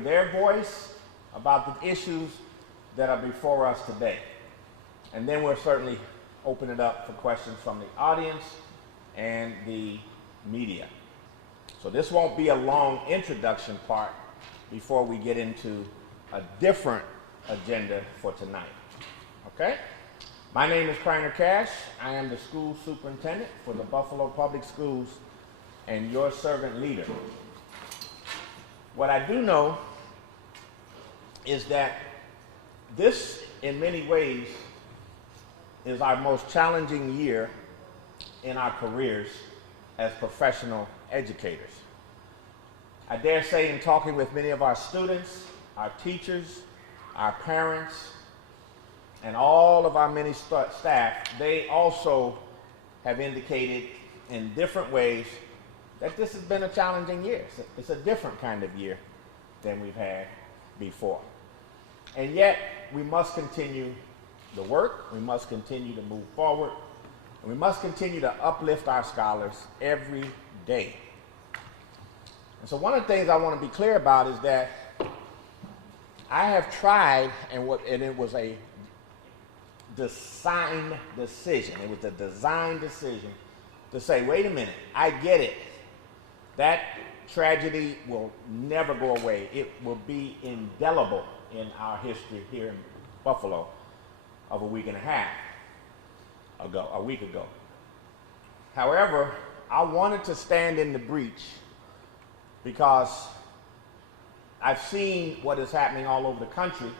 hearing their voice about the issues that are before us today. And then we'll certainly open it up for questions from the audience and the media. So this won't be a long introduction part before we get into a different agenda for tonight. Okay? My name is Untitled Cash. I am the school superintendent for the Buffalo Public Schools and your servant leader. What I do know is that this, in many ways, is our most challenging year in our careers as professional educators. I dare say, in talking with many of our students, our teachers, our parents, and all of our many staff, they also have indicated in different ways that this has been a challenging year. It's a different kind of year than we've had before. And yet, we must continue the work, we must continue to move forward, and we must continue to uplift our scholars every day. And so one of the things I want to be clear about is that I have tried, and it was a design decision. It was a design decision to say, wait a minute, I get it. That tragedy will never go away. It will be indelible in our history here in Buffalo of a week and a half ago, a week ago. However, I wanted to stand in the breach because I've seen what is happening all over the country,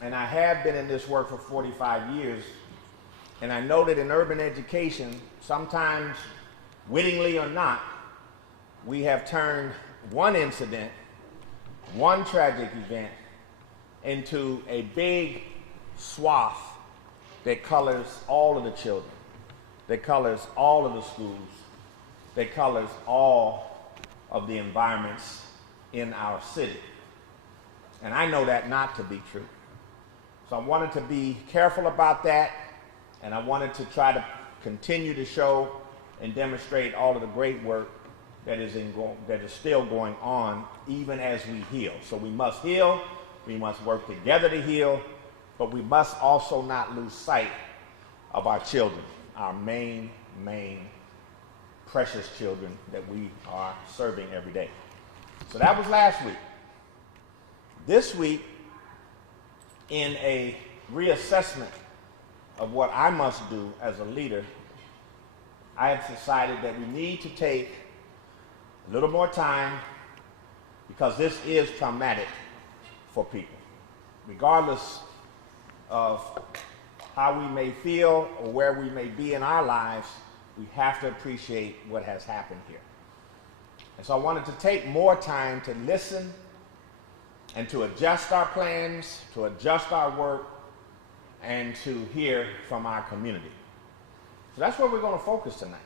and I have been in this work for 45 years, and I know that in urban education, sometimes wittingly or not, we have turned one incident, one tragic event, into a big swath that colors all of the children, that colors all of the schools, that colors all of the environments in our city. And I know that not to be true. So I wanted to be careful about that, and I wanted to try to continue to show and demonstrate all of the great work that is still going on even as we heal. So we must heal, we must work together to heal, but we must also not lose sight of our children, our main precious children that we are serving every day. So that was last week. This week, in a reassessment of what I must do as a leader, I have decided that we need to take a little more time, because this is traumatic for people. Regardless of how we may feel or where we may be in our lives, we have to appreciate what has happened here. And so I wanted to take more time to listen and to adjust our plans, to adjust our work, and to hear from our community. So that's where we're going to focus tonight.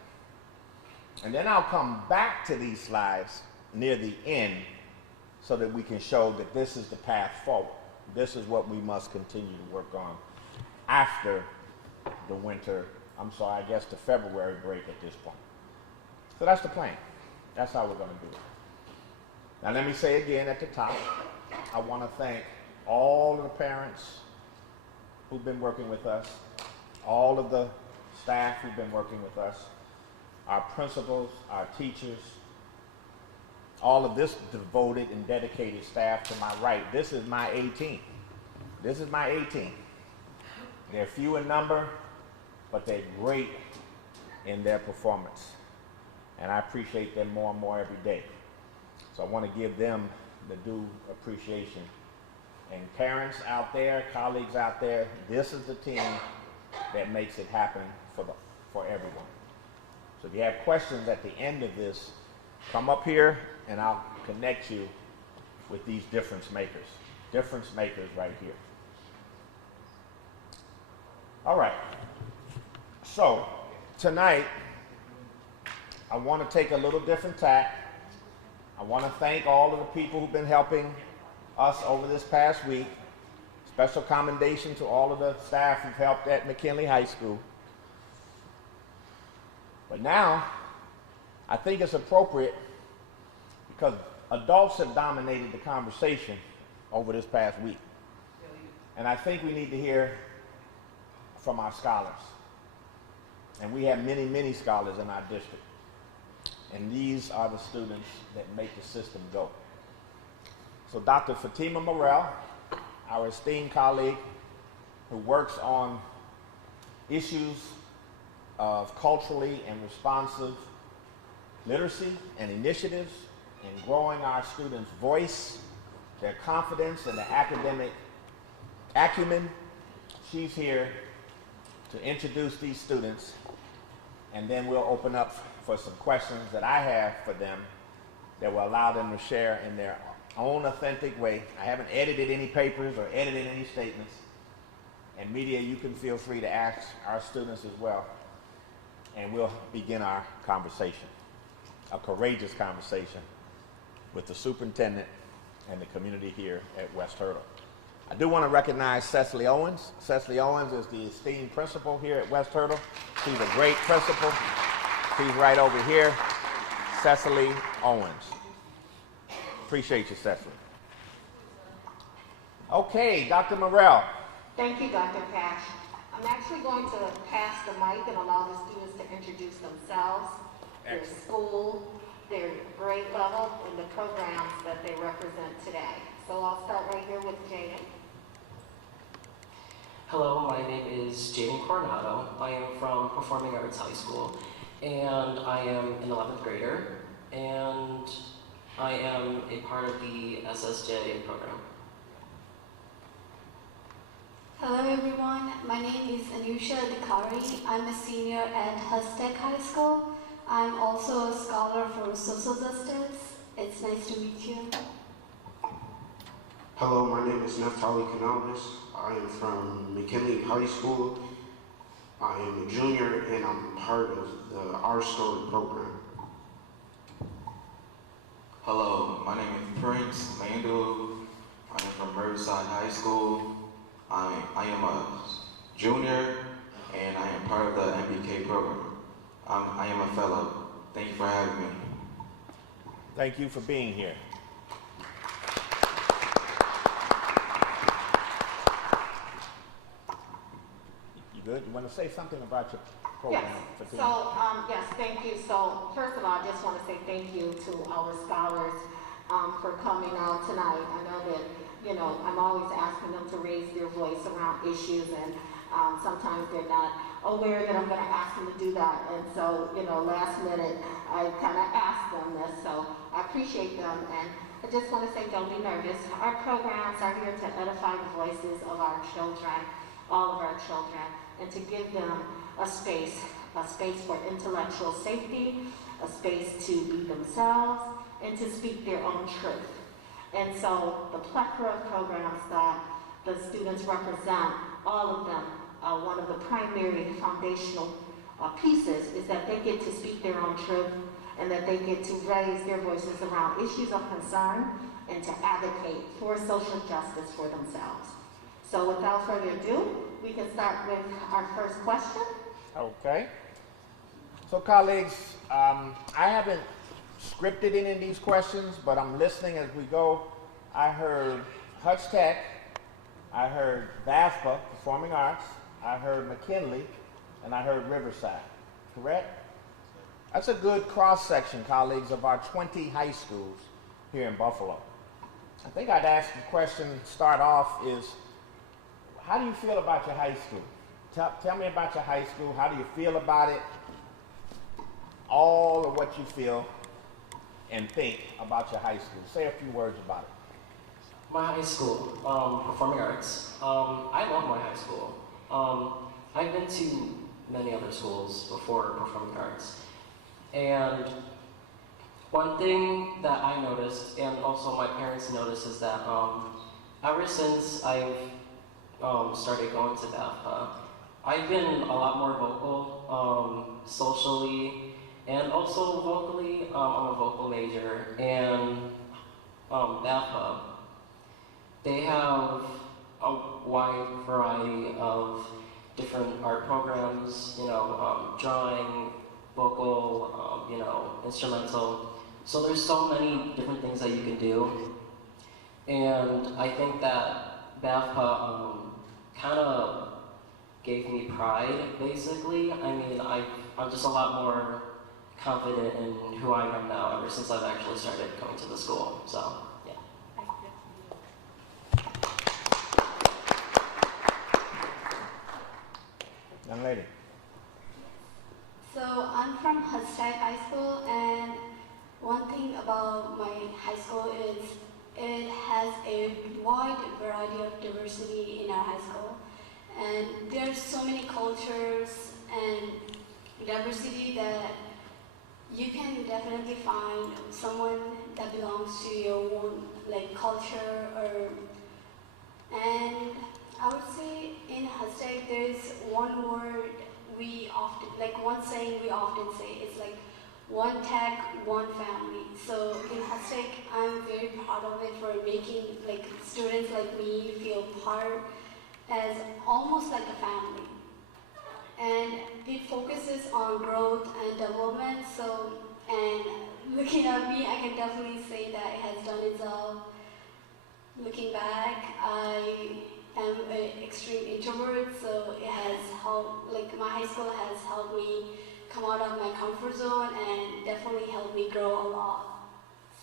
And then I'll come back to these slides near the end so that we can show that this is the path forward. This is what we must continue to work on after the the February break at this point. So that's the plan. That's how we're going to do it. Now let me say again at the top, I want to thank all of the parents who've been working with us, all of the staff who've been working with us, our principals, our teachers, all of this devoted and dedicated staff to my right. This is my A team. This is my A team. They're few in number, but they're great in their performance. And I appreciate them more and more every day. So I want to give them the due appreciation. And parents out there, colleagues out there, this is the team that makes it happen for everyone. So if you have questions at the end of this, come up here and I'll connect you with these difference makers. Difference makers right here. All right. So tonight, I want to take a little different tack. I want to thank all of the people who've been helping us over this past week. Special commendation to all of the staff who've helped at McKinley High School. But now, I think it's appropriate, because adults have dominated the conversation over this past week. And I think we need to hear from our scholars. And we have many, many scholars in our district. And these are the students that make the system go. So Dr. Fatima Morrell, our esteemed colleague who works on issues of culturally and responsive literacy and initiatives in growing our students' voice, their confidence, and their academic acumen. She's here to introduce these students, and then we'll open up for some questions that I have for them that will allow them to share in their own authentic way. I haven't edited any papers or edited any statements. And media, you can feel free to ask our students as well. And we'll begin our conversation, a courageous conversation with the superintendent and the community here at West Hurdle. I do want to recognize Cecily Owens. Cecily Owens is the esteemed principal here at West Hurdle. She's a great principal. She's right over here. Cecily Owens. Appreciate you, Cecily. Okay, Dr. Morrell. Thank you, Dr. Cash. I'm actually going to pass the mic and allow the students to introduce themselves, their school, their grade level, and the programs that they represent today. So I'll start right here with Jaden. Hello, my name is Jaden Coronado. I am from Performing Arts High School, and I am an 11th grader, and I am a part of the SSJ program. Hello everyone, my name is Anusha Adhikari. I'm a senior at Hustech High School. I'm also a scholar for social justice. It's nice to meet you. Hello, my name is Naftali Canales. I am from McKinley High School. I am a junior and I'm part of the Our Story program. Hello, my name is Prince Mandel. I am from Riverside High School. I am a junior and I am part of the MBK program. I am a fellow. Thank you for having me. Thank you for being here. You good? You want to say something about your program? Yes. So, yes, thank you. So, first of all, I just want to say thank you to our scholars for coming out tonight. I know that, you know, I'm always asking them to raise their voice around issues, and sometimes they're not aware that I'm going to ask them to do that. And so, you know, last minute, I kind of asked them this, so I appreciate them. And I just want to say, don't be nervous. Our programs are here to edify the voices of our children, all of our children, and to give them a space for intellectual safety, a space to be themselves, and to speak their own truth. And so the plethora of programs that the students represent, all of them, one of the primary foundational pieces is that they get to speak their own truth and that they get to raise their voices around issues of concern and to advocate for social justice for themselves. So without further ado, we can start with our first question. Okay. So colleagues, I haven't scripted any of these questions, but I'm listening as we go. I heard Hutch Tech, I heard VASPA, Performing Arts, I heard McKinley, and I heard Riverside, correct? That's a good cross-section, colleagues, of our 20 high schools here in Buffalo. I think I'd ask the question to start off is, how do you feel about your high school? Tell me about your high school. How do you feel about it? All of what you feel and think about your high school. Say a few words about it. My high school, Performing Arts. I love my high school. I've been to many other schools before Performing Arts. And one thing that I noticed, and also my parents noticed, is that ever since I've started going to BAFTA, I've been a lot more vocal, socially, and also vocally. I'm a vocal major, and BAFTA, they have a wide variety of different art programs, you know, drawing, vocal, you know, instrumental. So there's so many different things that you can do, and I think that BAFPA kind of gave me pride, basically. I mean, I'm just a lot more confident in who I am now ever since I've actually started coming to the school. So, yeah. Young lady. So I'm from Hustag High School, and one thing about my high school is it has a wide variety of diversity in our high school. And there's so many cultures and diversity that you can definitely find someone that belongs to your own culture and I would say in Hustag there's one word we often, one saying we often say, it's like one tech, one family. So in Hustag, I'm very proud of it for making students like me feel part as almost like a family. And it focuses on growth and development. So, and looking at me, I can definitely say that it has done its job. Looking back, I am an extreme introvert, so it has helped, my high school has helped me come out of my comfort zone and definitely helped me grow a lot.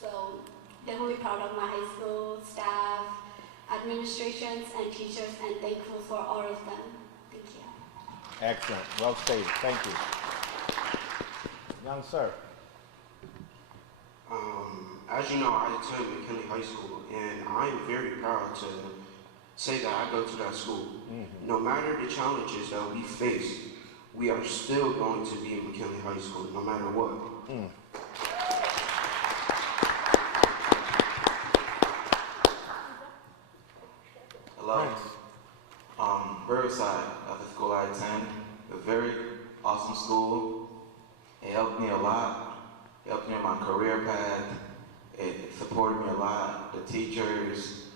So definitely proud of my high school staff, administrations, and teachers, and thankful for all of them. Thank you. Excellent. Well stated. Thank you. Young sir. As you know, I attend McKinley High School, and I'm very proud to say that I go to that school. Mm-hmm. No matter the challenges that we face, we are still going to be in McKinley High School, no matter what. Mm. Hello. Riverside, the school I attend, a very awesome school. It helped me a lot. It helped me in my career path. It supported me a lot. The teachers,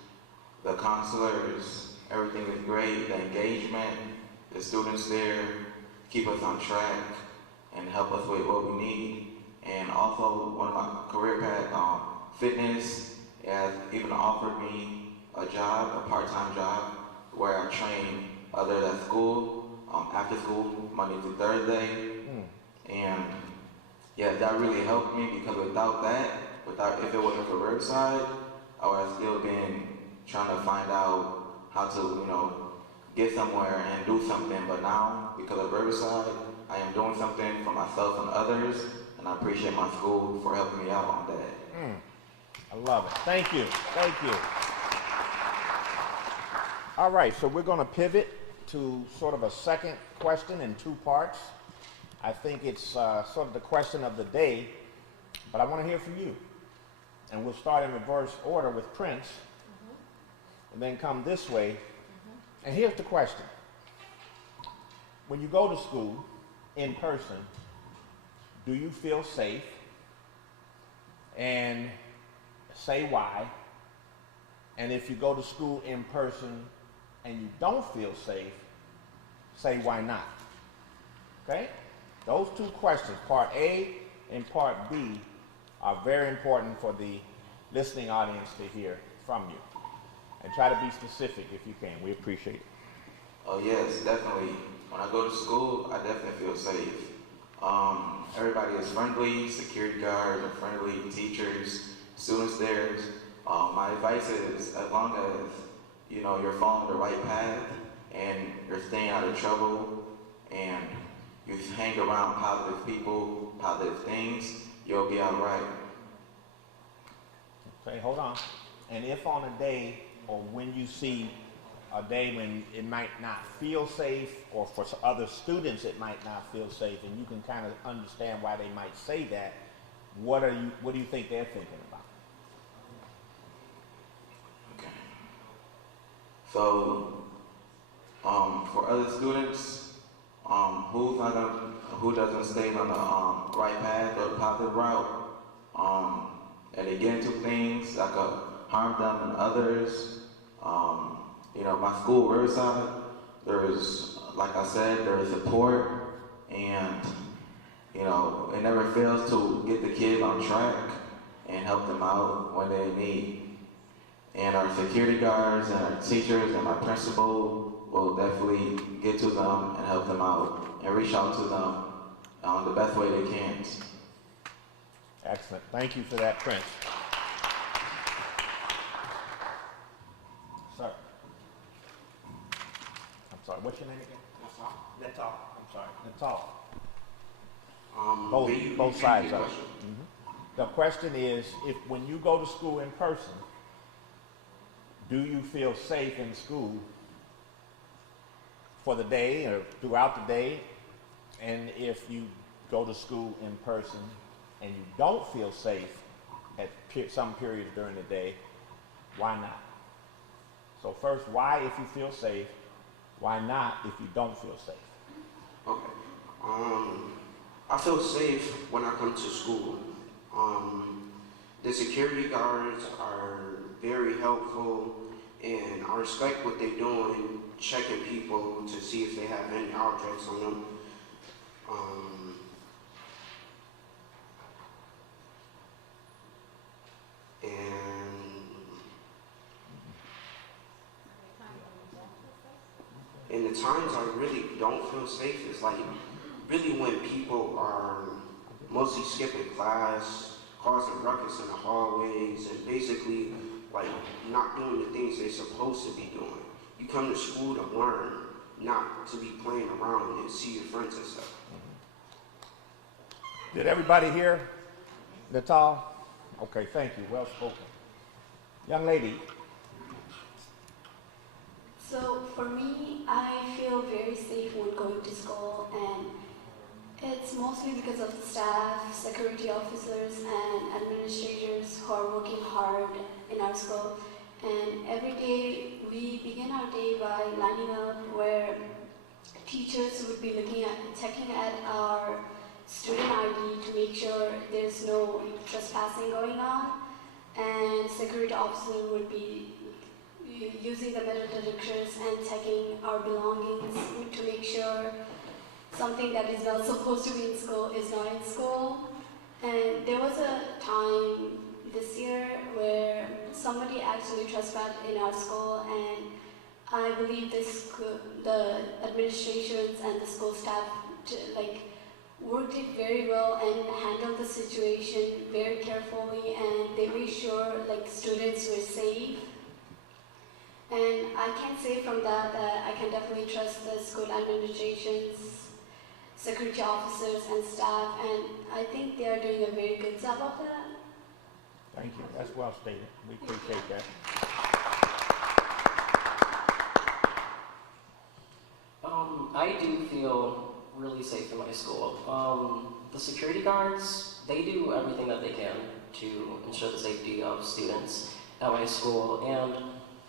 the counselors, everything is great. The engagement, the students there keep us on track and help us with what we need. And also, one of my career path, fitness, it has even offered me a job, a part-time job, where I train others at school, after school, Monday through Thursday. And yeah, that really helped me, because without that, if it wasn't for Riverside, I would have still been trying to find out how to, get somewhere and do something. But now, because of Riverside, I am doing something for myself and others, and I appreciate my school for helping me out on that. I love it. Thank you. Thank you. All right, so we're going to pivot to sort of a second question in two parts. I think it's sort of the question of the day, but I want to hear from you. And we'll start in reverse order with Prince, and then come this way. And here's the question. When you go to school in person, do you feel safe? And say why. And if you go to school in person and you don't feel safe, say why not. Okay? Those two questions, part A and part B, are very important for the listening audience to hear from you. And try to be specific if you can. We appreciate it. Oh yes, definitely. When I go to school, I definitely feel safe. Everybody is friendly, security guards are friendly, teachers, students there. My advice is, as long as you're following the right path and you're staying out of trouble and you hang around positive people, positive things, you'll be all right. Okay, hold on. And if on a day, or when you see a day when it might not feel safe, or for other students it might not feel safe, and you can kind of understand why they might say that, what do you think they're thinking about? Okay. So, for other students, who doesn't stay on the right path or the positive route, and they get into things that could harm them and others. My school, Riverside, there's, like I said, there is support, and, it never fails to get the kids on track. and help them out when they need. And our security guards and our teachers and our principal will definitely get to them and help them out and reach out to them the best way they can. Excellent. Thank you for that, Prince. Sir. I'm sorry, what's your name again? Natal. I'm sorry, Natal. Both sides of it. The question is, if when you go to school in person, do you feel safe in school for the day or throughout the day? And if you go to school in person and you don't feel safe at some periods during the day, why not? So first, why if you feel safe? Why not if you don't feel safe? Okay. I feel safe when I come to school. The security guards are very helpful, and I respect what they're doing, checking people to see if they have any objects on them. And the times I really don't feel safe is like really when people are mostly skipping class, causing ruckus in the hallways, and basically like not doing the things they're supposed to be doing. You come to school to learn, not to be playing around and see your friends and stuff. Did everybody hear Natal? Okay, thank you. Well spoken. Young lady. So for me, I feel very safe when going to school, and it's mostly because of the staff, security officers, and administrators who are working hard in our school. And every day we begin our day by lining up where teachers would be checking at our student ID to make sure there's no trespassing going on, and security officer would be using the metal detectors and checking our belongings to make sure something that is not supposed to be in school is not in school. And there was a time this year where somebody actually trespassed in our school, and I believe the administrations and the school staff worked it very well and handled the situation very carefully, and they made sure students were safe. And I can say from that I can definitely trust the school administrations, security officers and staff, and I think they are doing a very good job of that. Thank you. That's well stated. We appreciate that. I do feel really safe in my school. The security guards, they do everything that they can to ensure the safety of students at my school, and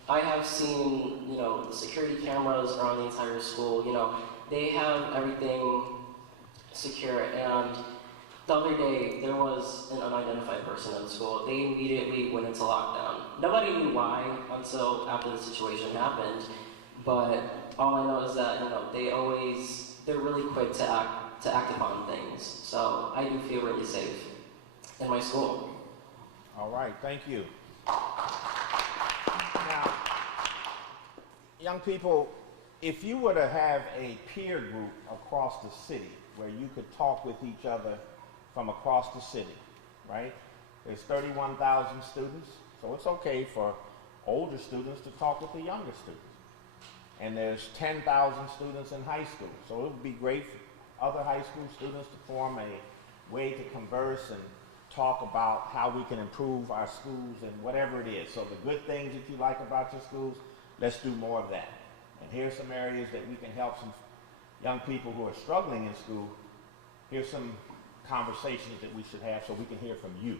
I have seen, the security cameras around the entire school. They have everything secure. And the other day, there was an unidentified person in the school. They immediately went into lockdown. Nobody knew why until after the situation happened. But all I know is that they're really quick to act upon things. So I do feel really safe in my school. All right, thank you. Now, young people, if you were to have a peer group across the city where you could talk with each other from across the city, right? There's 31,000 students, so it's okay for older students to talk with the younger students. And there's 10,000 students in high school, so it would be great for other high school students to form a way to converse and talk about how we can improve our schools and whatever it is. So the good things that you like about your schools, let's do more of that. And here's some areas that we can help some young people who are struggling in school. Here's some conversations that we should have so we can hear from you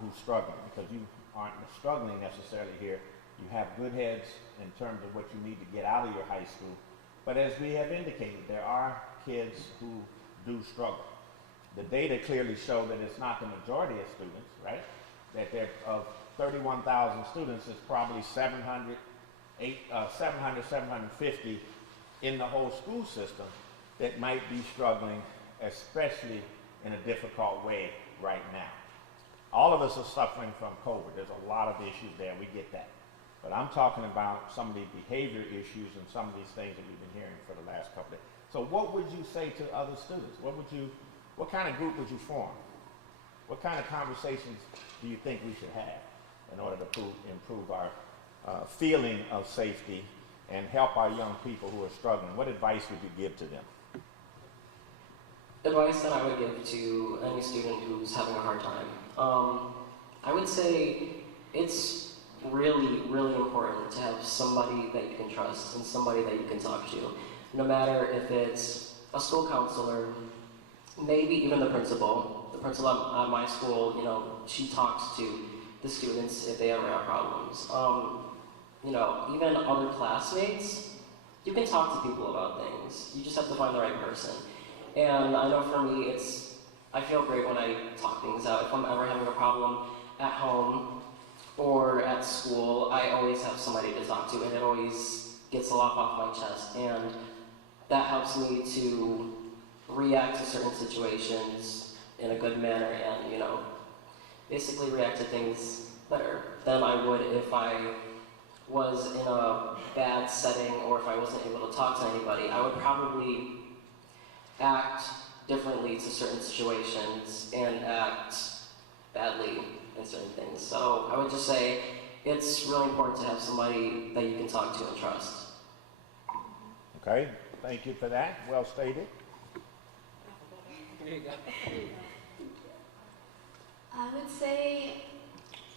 who's struggling, because you aren't struggling necessarily here. You have good heads in terms of what you need to get out of your high school. But as we have indicated, there are kids who do struggle. The data clearly show that it's not the majority of students, right? That of 31,000 students, it's probably 700, 750 in the whole school system that might be struggling, especially in a difficult way right now. all of us are suffering from COVID. There's a lot of issues there. We get that. But I'm talking about some of the behavior issues and some of these things that we've been hearing for the last couple of days. So what would you say to other students? What kind of group would you form? What kind of conversations do you think we should have in order to improve our feeling of safety and help our young people who are struggling? What advice would you give to them? Advice that I would give to any student who's having a hard time. I would say it's really, really important to have somebody that you can trust and somebody that you can talk to. No matter if it's a school counselor, maybe even the principal. The principal at my school, you know, she talks to the students if they ever have problems. You know, even other classmates, you can talk to people about things. You just have to find the right person. And I know for me, I feel great when I talk things out. If I'm ever having a problem at home or at school, I always have somebody to talk to, and it always gets a lot off my chest. And that helps me to react to certain situations in a good manner and, you know, basically react to things better than I would if I was in a bad setting or if I wasn't able to talk to anybody. I would probably act differently to certain situations and act badly in certain things. So I would just say it's really important to have somebody that you can talk to and trust. Okay, thank you for that. Well stated. There you go. I would say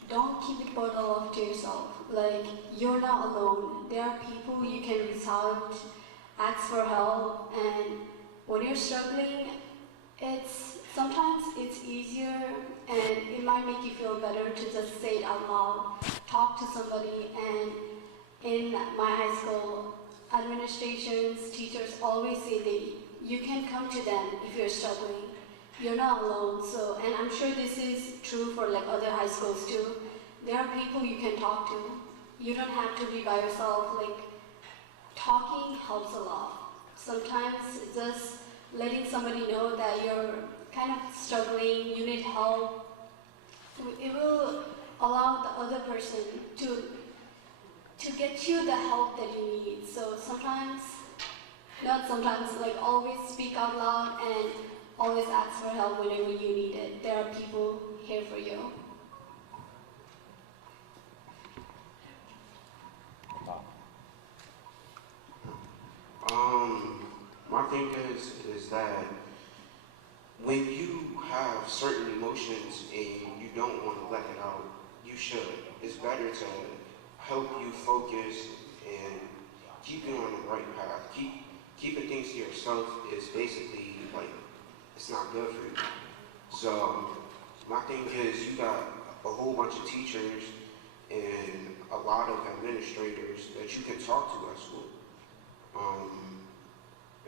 don't keep it bottled up to yourself. Like, you're not alone. There are people you can reach out, ask for help, and when you're struggling, sometimes it's easier and it might make you feel better to just say it out loud, talk to somebody. And in my high school, administrations, teachers always say you can come to them if you're struggling. You're not alone. So, and I'm sure this is true for like other high schools too. There are people you can talk to. You don't have to be by yourself. Like, talking helps a lot. Sometimes just letting somebody know that you're kind of struggling, you need help, it will allow the other person to get you the help that you need. So sometimes, not sometimes, like always speak out loud and always ask for help whenever you need it. There are people here for you. My thing is that when you have certain emotions and you don't want to let it out, you should. It's better to help you focus and keep you on the right path. Keeping things to yourself is basically like, it's not good for you. So my thing is, you got a whole bunch of teachers and a lot of administrators that you can talk to at school.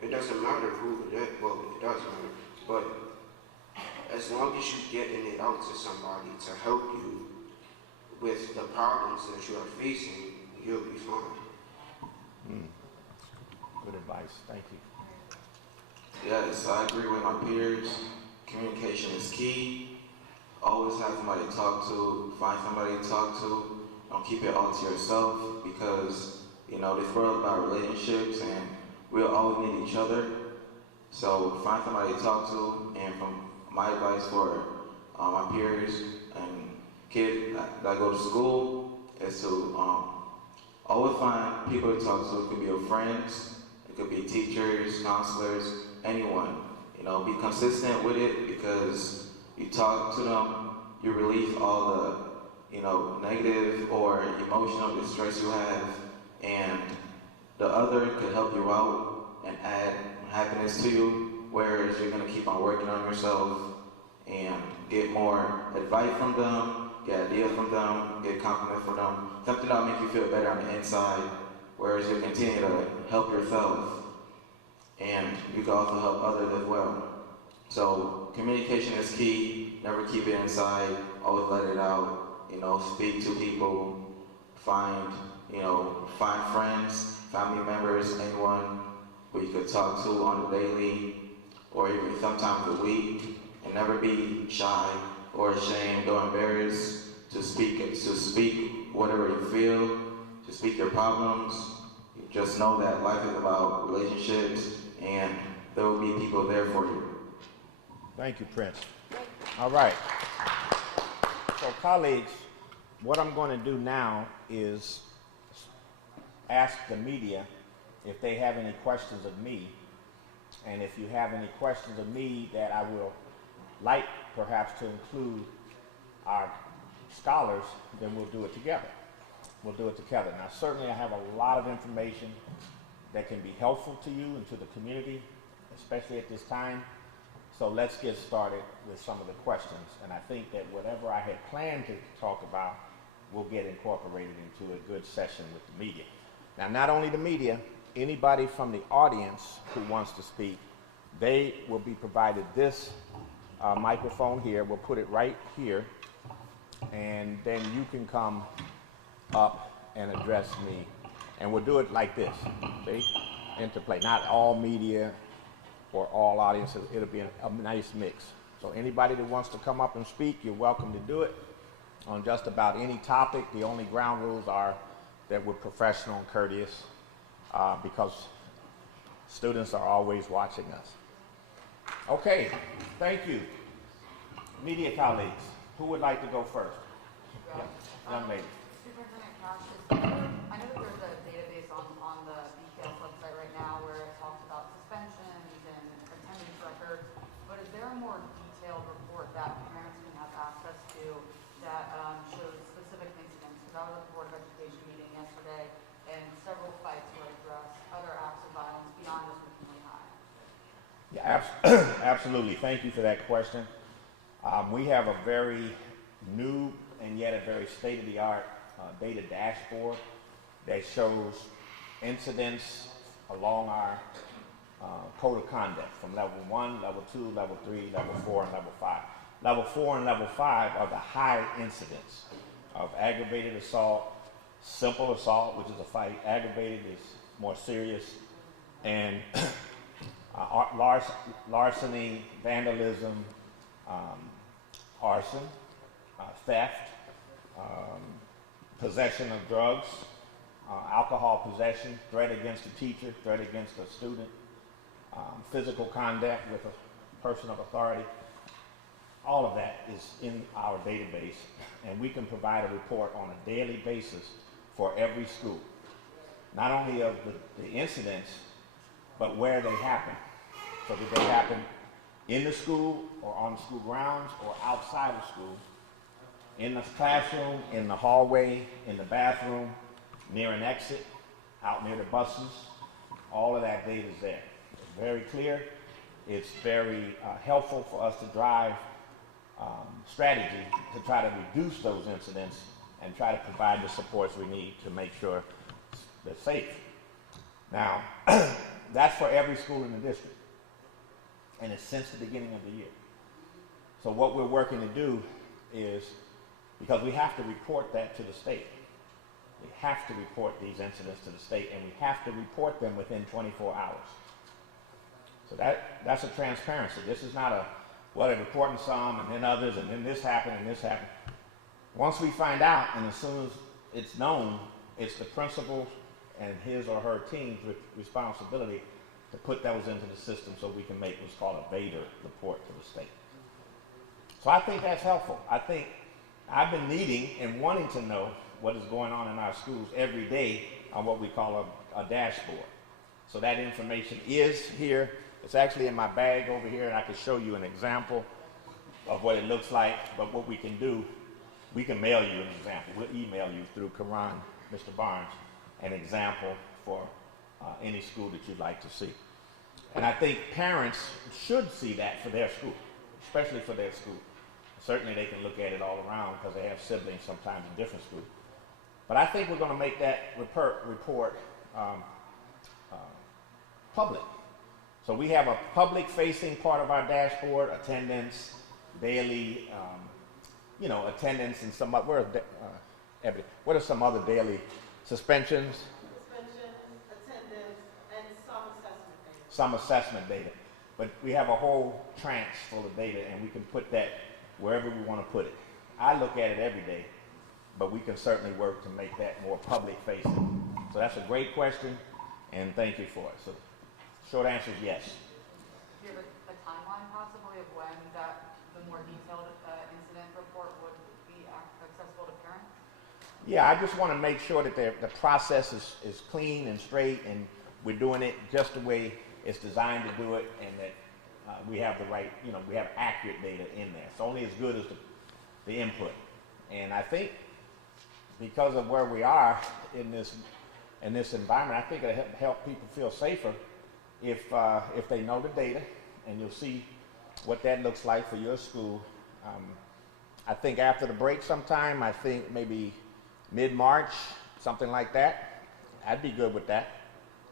It doesn't matter who it is, well, it does matter, but as long as you're getting it out to somebody to help you with the problems that you are facing, you'll be fine. Good advice. Thank you. Yes, I agree with my peers. Communication is key. Always have somebody to talk to, find somebody to talk to. Don't keep it all to yourself, because, you know, this world is about relationships and we'll always need each other. So find somebody to talk to, and from my advice for my peers and kids that go to school is to always find people to talk to. It could be your friends, it could be teachers, counselors, anyone. You know, be consistent with it, because you talk to them, you release all the, you know, negative or emotional distress you have, and the other could help you out and add happiness to you, whereas you're going to keep on working on yourself and get more advice from them, get ideas from them, get compliments from them, something that'll make you feel better on the inside, whereas you continue to help yourself, and you can also help others as well. So communication is key. Never keep it inside, always let it out. You know, speak to people, find friends, family members, anyone who you could talk to on a daily or even sometimes a week, and never be shy or ashamed or embarrassed to speak whatever you feel, to speak your problems. Just know that life is about relationships, and there will be people there for you. Thank you, Prince. All right. So, colleagues, what I'm going to do now is ask the media if they have any questions of me. And if you have any questions of me that I will like perhaps to include our scholars, then we'll do it together. We'll do it together. Now, certainly I have a lot of information that can be helpful to you and to the community, especially at this time. So let's get started with some of the questions. And I think that whatever I had planned to talk about will get incorporated into a good session with the media. Now, not only the media, anybody from the audience who wants to speak, they will be provided this microphone here. We'll put it right here, and then you can come up and address me. And we'll do it like this, see? Interplay, not all media or all audiences. It'll be a nice mix. So anybody that wants to come up and speak, you're welcome to do it on just about any topic. The only ground rules are that we're professional and courteous because students are always watching us. Okay, thank you. Media colleagues, who would like to go first? Yeah, young lady. Superintendent Cash, I know that there's a database on the BPS website right now where it talks about suspensions and attendance records, but is there a more detailed report that parents can have access to that shows specific incidents? Because I was at the Board of Education meeting yesterday, and several fights were addressed, other acts of violence beyond just McKinley High. Yeah, absolutely. Thank you for that question. We have a very new and yet a very state-of-the-art data dashboard that shows incidents along our code of conduct from level 1, level 2, level 3, level 4, and level 5. Level 4 and level 5 are the high incidents of aggravated assault, simple assault, which is a fight. Aggravated is more serious, and larceny, vandalism, arson, theft, possession of drugs, alcohol possession, threat against a teacher, threat against a student, physical contact with a person of authority. All of that is in our database, and we can provide a report on a daily basis for every school, not only of the incidents, but where they happen. So did they happen in the school or on the school grounds or outside of school, in the classroom, in the hallway, in the bathroom, near an exit, out near the buses. All of that data is there. It's very clear. It's very helpful for us to drive strategy to try to reduce those incidents and try to provide the supports we need to make sure they're safe. Now, that's for every school in the district, and it's since the beginning of the year. So what we're working to do is, because we have to report that to the state. We have to report these incidents to the state, and we have to report them within 24 hours. So that's a transparency. This is not a, well, they're reporting some, and then others, and then this happened, and this happened. Once we find out, and as soon as it's known, it's the principal and his or her team's responsibility to put those into the system so we can make what's called a VADR report to the state. So I think that's helpful. I think I've been needing and wanting to know what is going on in our schools every day on what we call a dashboard. So that information is here. It's actually in my bag over here, and I can show you an example of what it looks like. But what we can do, we can mail you an example. We'll email you through Karan, Mr. Barnes, an example for any school that you'd like to see. And I think parents should see that for their school, especially for their school. Certainly they can look at it all around because they have siblings sometimes in different schools. But I think we're going to make that report public. So we have a public-facing part of our dashboard, attendance, daily, attendance, and some what are some other daily suspensions? Suspension, attendance, and some assessment data. Some assessment data. But we have a whole tranche full of data, and we can put that wherever we want to put it. I look at it every day, but we can certainly work to make that more public facing. So that's a great question, and thank you for it. So short answer is yes. Do you have a timeline possibly of when the more detailed incident report would be accessible to parents? Yeah, I just want to make sure that the process is clean and straight, and we're doing it just the way it's designed to do it, and that we have the right, we have accurate data in there. It's only as good as the input. And I think because of where we are in this environment, I think it'll help people feel safer if they know the data, and you'll see what that looks like for your school. I think after the break sometime, I think maybe mid-March, something like that. I'd be good with that.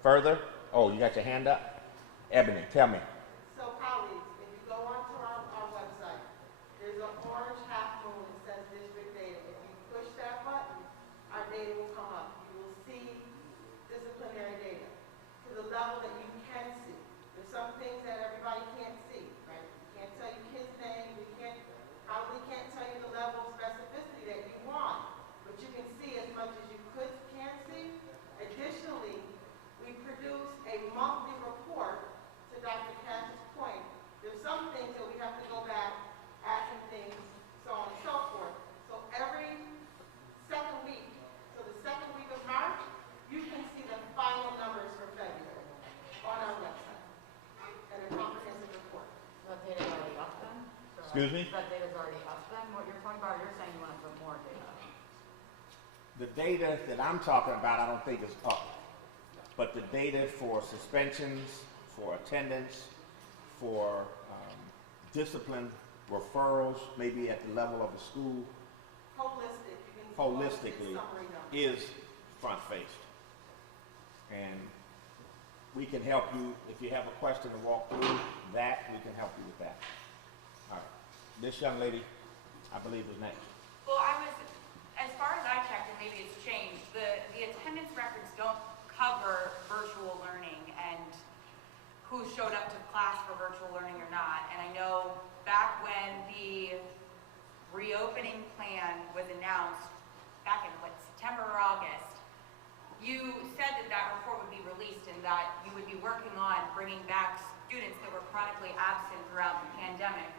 Further? Oh, you got your hand up? Ebony, tell me. So colleagues, if you go onto our website, there's an orange half moon that says district data. If you push that button, our data will come up. You will see disciplinary data to the level that you can see. There's some things that everybody can't see, right? We can't tell you kids' names. We probably can't tell you the level of specificity that you want, but you can see as much as you can see. Additionally, we produce a monthly report. To Dr. Cash's point, there's some things that we have to go back, add some things, so on and so forth. So every second week, so the second week of March, you can see the final numbers for February on our website and a comprehensive report. So that data's already up then? Excuse me? That data's already up then? What you're talking about, you're saying you want to put more data. The data that I'm talking about, I don't think is up. But the data for suspensions, for attendance, for discipline, referrals, maybe at the level of the school, holistically is front-faced. And we can help you, if you have a question to walk through that, we can help you with that. All right. This young lady, I believe, is next. Well, as far as I checked, and maybe it's changed, the attendance records don't cover virtual learning and who showed up to class for virtual learning or not. And I know back when the reopening plan was announced, back in September or August, you said that report would be released and that you would be working on bringing back students that were chronically absent throughout the pandemic.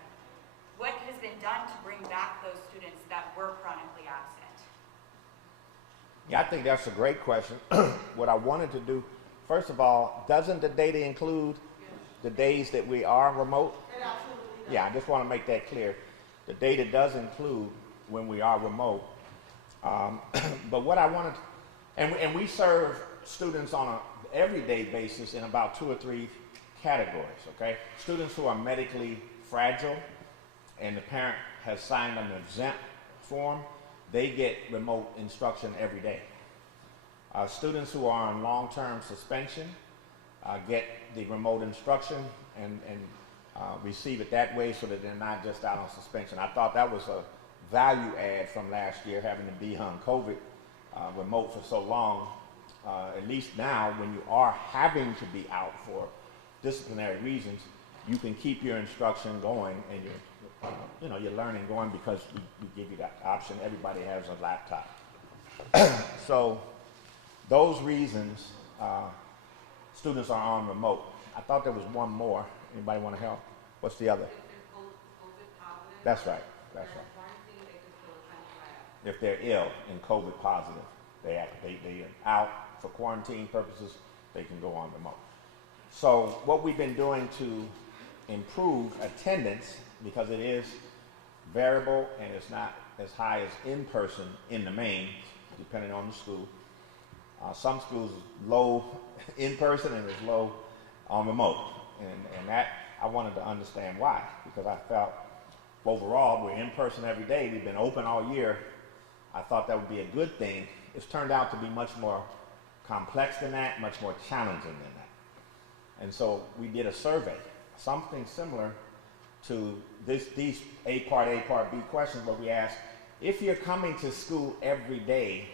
What has been done to bring back those students that were chronically absent? Yeah, I think that's a great question. What I wanted to do, first of all, doesn't the data include the days that we are remote? It absolutely does. Yeah, I just want to make that clear. The data does include when we are remote. But what I wanted, and we serve students on an everyday basis in about 2 or 3 categories, okay? Students who are medically fragile and the parent has signed an exempt form, they get remote instruction every day. Students who are on long-term suspension get the remote instruction and receive it that way so that they're not just out on suspension. I thought that was a value add from last year, having to be on COVID remote for so long. At least now, when you are having to be out for disciplinary reasons, you can keep your instruction going and your learning going because we give you that option. Everybody has a laptop. So those reasons, students are on remote. I thought there was one more. Anybody want to help? What's the other? That's right. That's right. If they're ill and COVID positive, they are out for quarantine purposes, they can go on remote. So what we've been doing to improve attendance, because it is variable and it's not as high as in person in the main, depending on the school. Some schools low in person and it's low on remote. And that I wanted to understand why, because I felt overall we're in person every day. We've been open all year. I thought that would be a good thing. It's turned out to be much more complex than that, much more challenging than that. And so we did a survey, something similar to these A part B questions, where we asked, if you're coming to school every day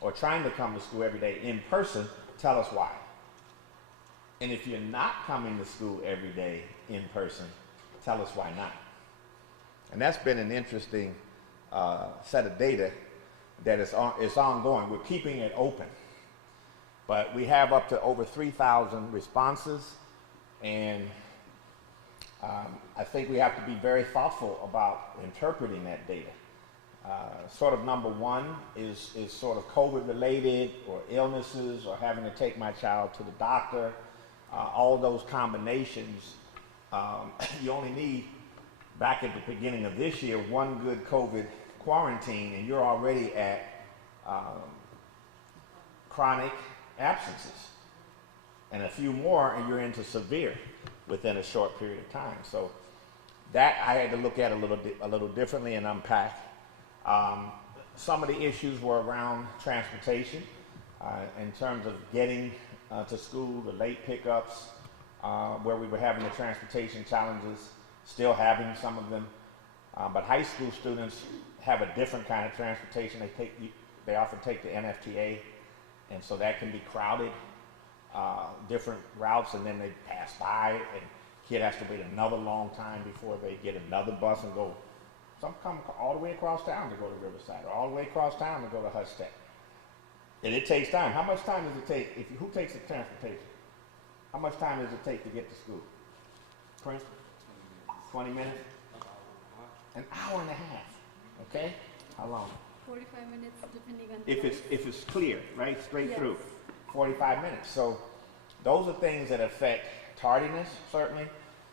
or trying to come to school every day in person, tell us why. And if you're not coming to school every day in person, tell us why not. And that's been an interesting set of data that is ongoing. We're keeping it open. But we have up to over 3,000 responses, and I think we have to be very thoughtful about interpreting that data. Sort of number one is sort of COVID related or illnesses or having to take my child to the doctor. All those combinations, you only need, back at the beginning of this year, one good COVID quarantine and you're already at chronic absences. And a few more and you're into severe within a short period of time. So that I had to look at a little differently and unpack. Some of the issues were around transportation in terms of getting to school, the late pickups, where we were having the transportation challenges, still having some of them. But high school students have a different kind of transportation. They often take the NFTA, and so that can be crowded, different routes, and then they pass by, and kid has to wait another long time before they get another bus and go. Some come all the way across town to go to Riverside, or all the way across town to go to Hustech. And it takes time. How much time does it take? Who takes the transportation? How much time does it take to get to school? Prince? 20 minutes? An hour and a half. Okay? How long? 45 minutes, depending on If it's clear, right? Straight Yes. through. 45 minutes. So those are things that affect tardiness, certainly.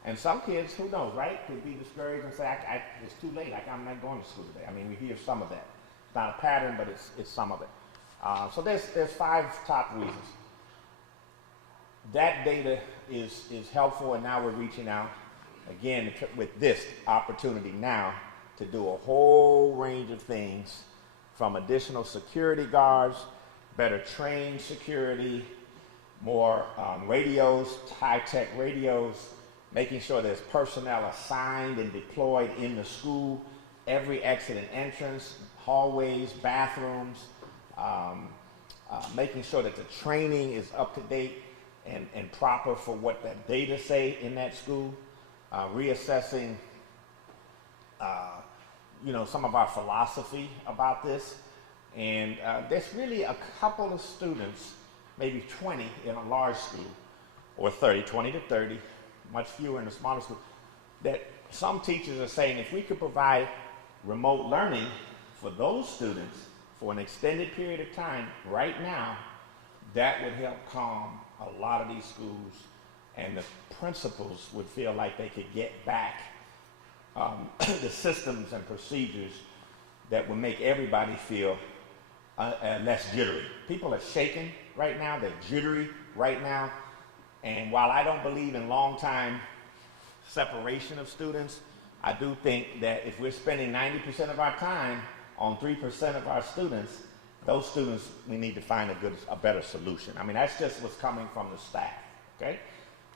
And some kids, who knows, right, could be discouraged and say, it's too late, I'm not going to school today. I mean, we hear some of that. It's not a pattern, but it's some of it. So there's 5 top reasons. That data is helpful, and now we're reaching out, again, with this opportunity now to do a whole range of things, from additional security guards, better trained security, more radios, high-tech radios, making sure there's personnel assigned and deployed in the school, every exit and entrance, hallways, bathrooms, making sure that the training is up to date and proper for what that data say in that school, reassessing some of our philosophy about this. And there's really a couple of students, maybe 20 in a large school, or 20 to 30, much fewer in the smaller school, that some teachers are saying if we could provide remote learning for those students for an extended period of time right now, that would help calm a lot of these schools, and the principals would feel like they could get back the systems and procedures that would make everybody feel less jittery. People are shaken right now, they're jittery right now. And while I don't believe in long-time separation of students, I do think that if we're spending 90% of our time on 3% of our students, those students, we need to find a better solution. I mean, that's just what's coming from the staff, okay?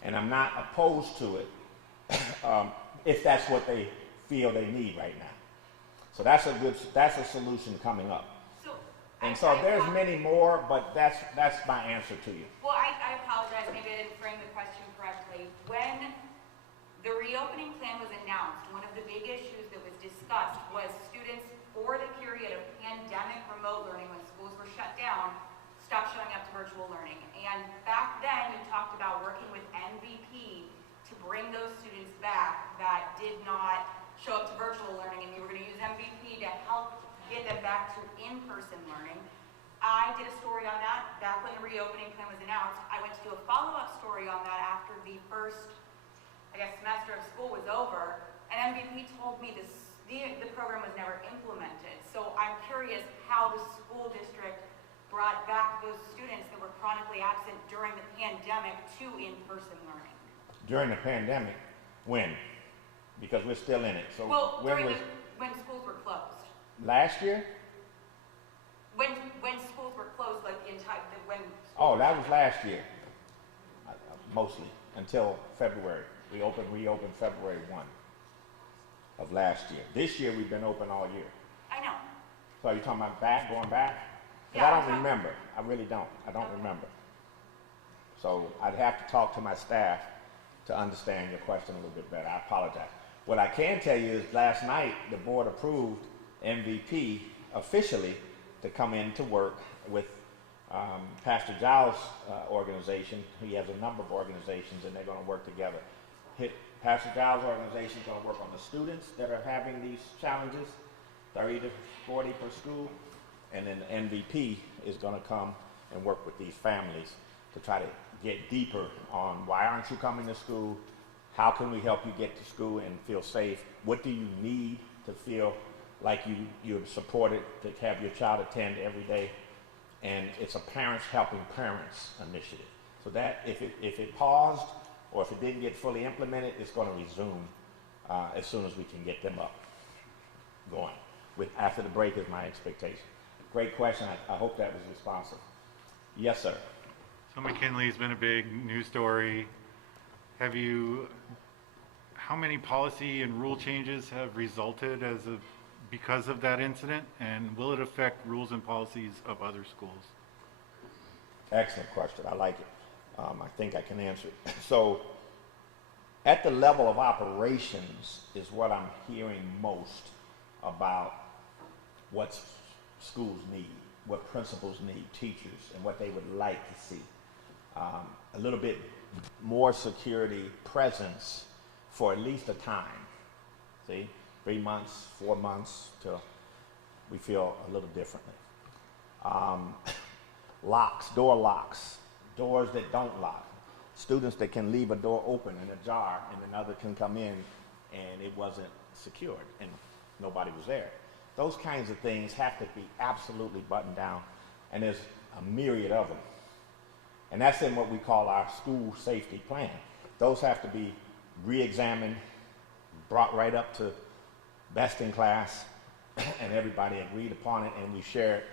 And I'm not opposed to it if that's what they feel they need right now. So that's a solution coming up. So there's many more, but that's my answer to you. Well, I apologize, maybe I didn't frame the question correctly. When the reopening plan was announced, one of the big issues that was discussed was students, for the period of pandemic remote learning when schools were shut down, stopped showing up to virtual learning. And back then, you talked about working with MVP to bring those students back that did not show up to virtual learning, and you were going to use MVP to help get them back to in-person learning. I did a story on that back when the reopening plan was announced. I went to do a follow-up story on that after the first, semester of school was over, and MVP told me the program was never implemented. So I'm curious how the school district brought back those students that were chronically absent during the pandemic to in-person learning. During the pandemic? When? Because we're still in it. So when schools were closed. Last year? When schools were closed, like Oh, that was last year, mostly, until February. We reopened February 1 of last year. This year, we've been open all year. I know. So are you talking about going back? Because Yeah, I don't remember. I really don't. I don't remember. So I'd have to talk to my staff to understand your question a little bit better. I apologize. What I can tell you is last night the board approved MVP officially to come in to work with Pastor Giles' organization. He has a number of organizations, and they're going to work together. Pastor Giles' organization is going to work on the students that are having these challenges, 30 to 40 per school, and then the MVP is going to come and work with these families to try to get deeper on why aren't you coming to school, how can we help you get to school and feel safe, what do you need to feel like you're supported to have your child attend every day. And it's a Parents Helping Parents initiative. So that if it paused or if it didn't get fully implemented, it's going to resume as soon as we can get them up going. After the break is my expectation. Great question. I hope that was responsive. Yes, sir. So McKinley's been a big news story. How many policy and rule changes have resulted because of that incident, and will it affect rules and policies of other schools? Excellent question. I like it. I think I can answer it. So at the level of operations is what I'm hearing most about what schools need, what principals need, teachers, and what they would like to see. A little bit more security presence for at least a time. See? 3 months, 4 months, till we feel a little differently. Locks, doors that don't lock. Students that can leave a door open and ajar and another can come in and it wasn't secured and nobody was there. Those kinds of things have to be absolutely buttoned down, and there's a myriad of them. And that's in what we call our school safety plan. Those have to be re-examined, brought right up to best in class, and everybody agreed upon it, and we share it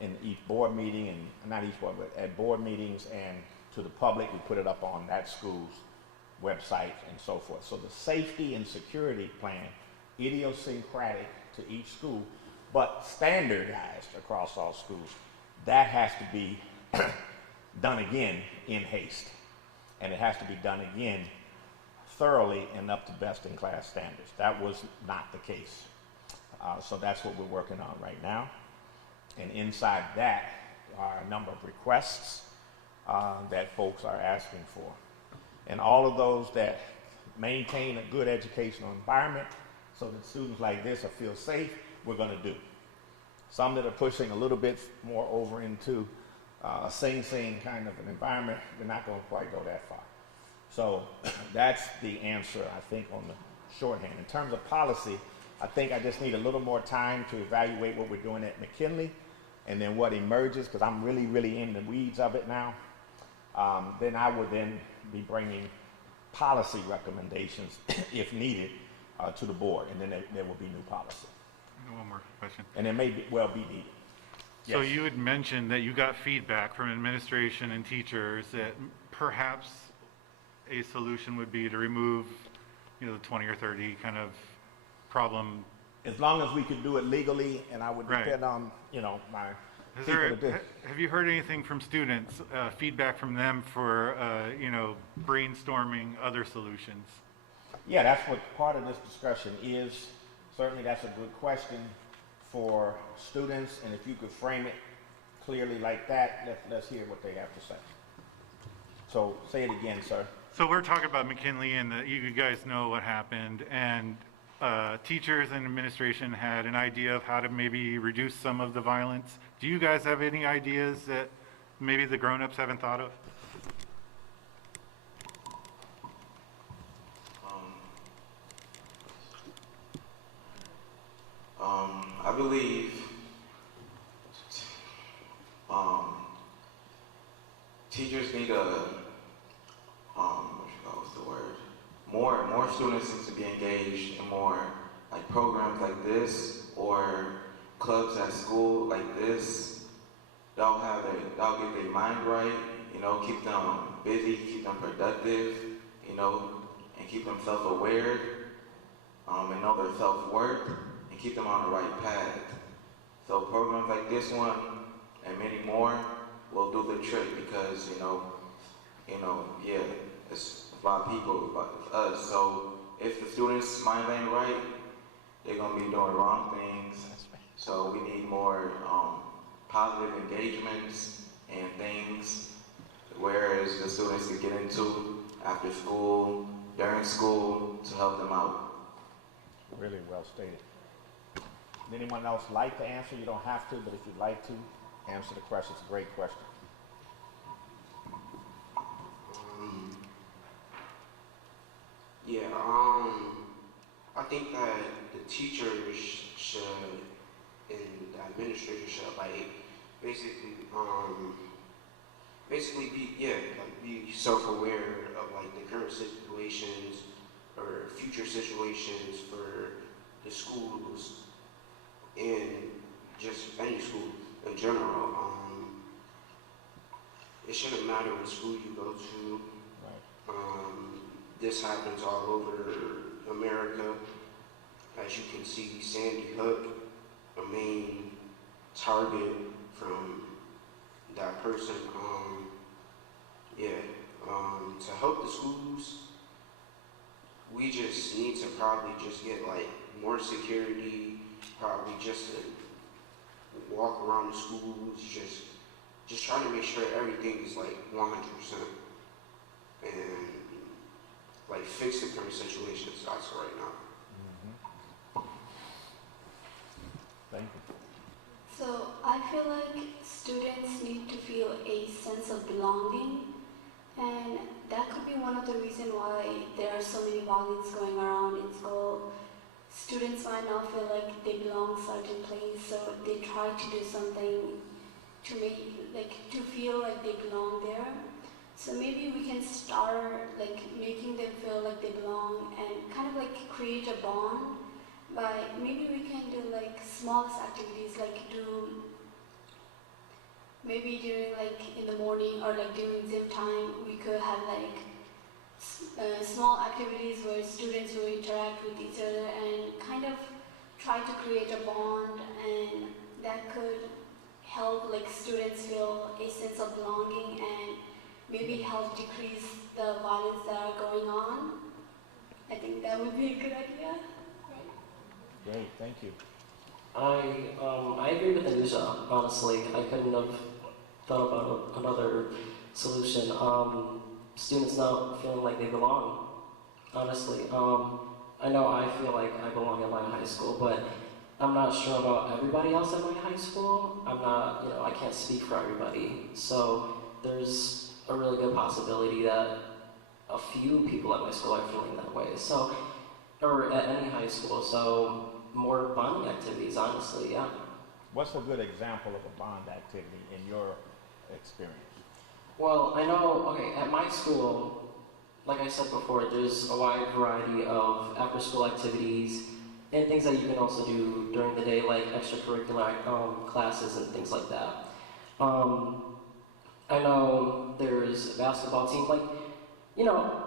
in each board meeting, and not each board, but at board meetings and to the public. We put it up on that school's website and so forth. So the safety and security plan, idiosyncratic to each school, but standardized across all schools, that has to be done again in haste. And it has to be done again thoroughly and up to best in class standards. That was not the case. So that's what we're working on right now. And inside that are a number of requests that folks are asking for. And all of those that maintain a good educational environment so that students like this will feel safe, we're going to do. Some that are pushing a little bit more over into a sing-sing kind of an environment, we're not going to quite go that far. So that's the answer, I think, on the shorthand. In terms of policy, I think I just need a little more time to evaluate what we're doing at McKinley and then what emerges, because I'm really, really in the weeds of it now. Then I would then be bringing policy recommendations, if needed, to the board, and then there will be new policy. One more question. And it may well be needed. So Yes. you had mentioned that you got feedback from administration and teachers that perhaps a solution would be to remove, the 20 or 30 kind of problem. As long as we could do it legally, and I would Right. depend on, my people to do. Have you heard anything from students, feedback from them for, brainstorming other solutions? Yeah, that's what part of this discussion is. Certainly that's a good question for students, and if you could frame it clearly like that, let's hear what they have to say. So say it again, sir. So we're talking about McKinley, and you guys know what happened, and teachers and administration had an idea of how to maybe reduce some of the violence. Do you guys have any ideas that maybe the grown-ups haven't thought of? I believe teachers need what's the word? More students need to be engaged in more like programs like this or clubs at school like this. That'll get their mind right, keep them busy, keep them productive, and keep them self-aware, and know their self-worth, and keep them on the right path. So programs like this one and many more will do the trick because, it's a lot of people, but it's us. So if the students' mind ain't right, they're gonna be doing wrong things. So we need more positive engagements and things whereas the students can get into after school, during school, to help them out. Really well stated. Would anyone else like to answer? You don't have to, but if you'd like to, answer the question. It's a great question. Yeah, I think that the teachers should and the administrators should like basically be self-aware of like the current situations or future situations for the schools and just any school in general. It shouldn't matter what school you go to. Right. This happens all over America. As you can see, Sandy Hook, a main target from that person. To help the schools, we just need to probably just get like more security, probably just to walk around the schools, just trying to make sure everything is like 100% and like fix the current situations as of right now. Thank you. So I feel like students need to feel a sense of belonging, and that could be one of the reasons why there are so many violence going around in school. Students might not feel like they belong certain place, so they try to do something to feel like they belong there. So maybe we can start like making them feel like they belong and kind of like create a bond by maybe we can do like smallest activities, like do maybe during like in the morning or like during gym time we could have like small activities where students will interact with each other and kind of try to create a bond, and that could help like students feel a sense of belonging and maybe help decrease the violence that are going on. I think that would be a good idea. Great, thank you. I agree with Anusha, honestly. I couldn't have thought about another solution. Students not feeling like they belong, honestly. I know I feel like I belong at my high school, but I'm not sure about everybody else at my high school. I can't speak for everybody. So there's a really good possibility that a few people at my school are feeling that way. So, or at any high school. So more bonding activities, honestly, yeah. What's a good example of a bond activity in your experience? Well, I know, at my school, like I said before, there's a wide variety of after-school activities and things that you can also do during the day, like extracurricular classes and things like that. I know there's a basketball team,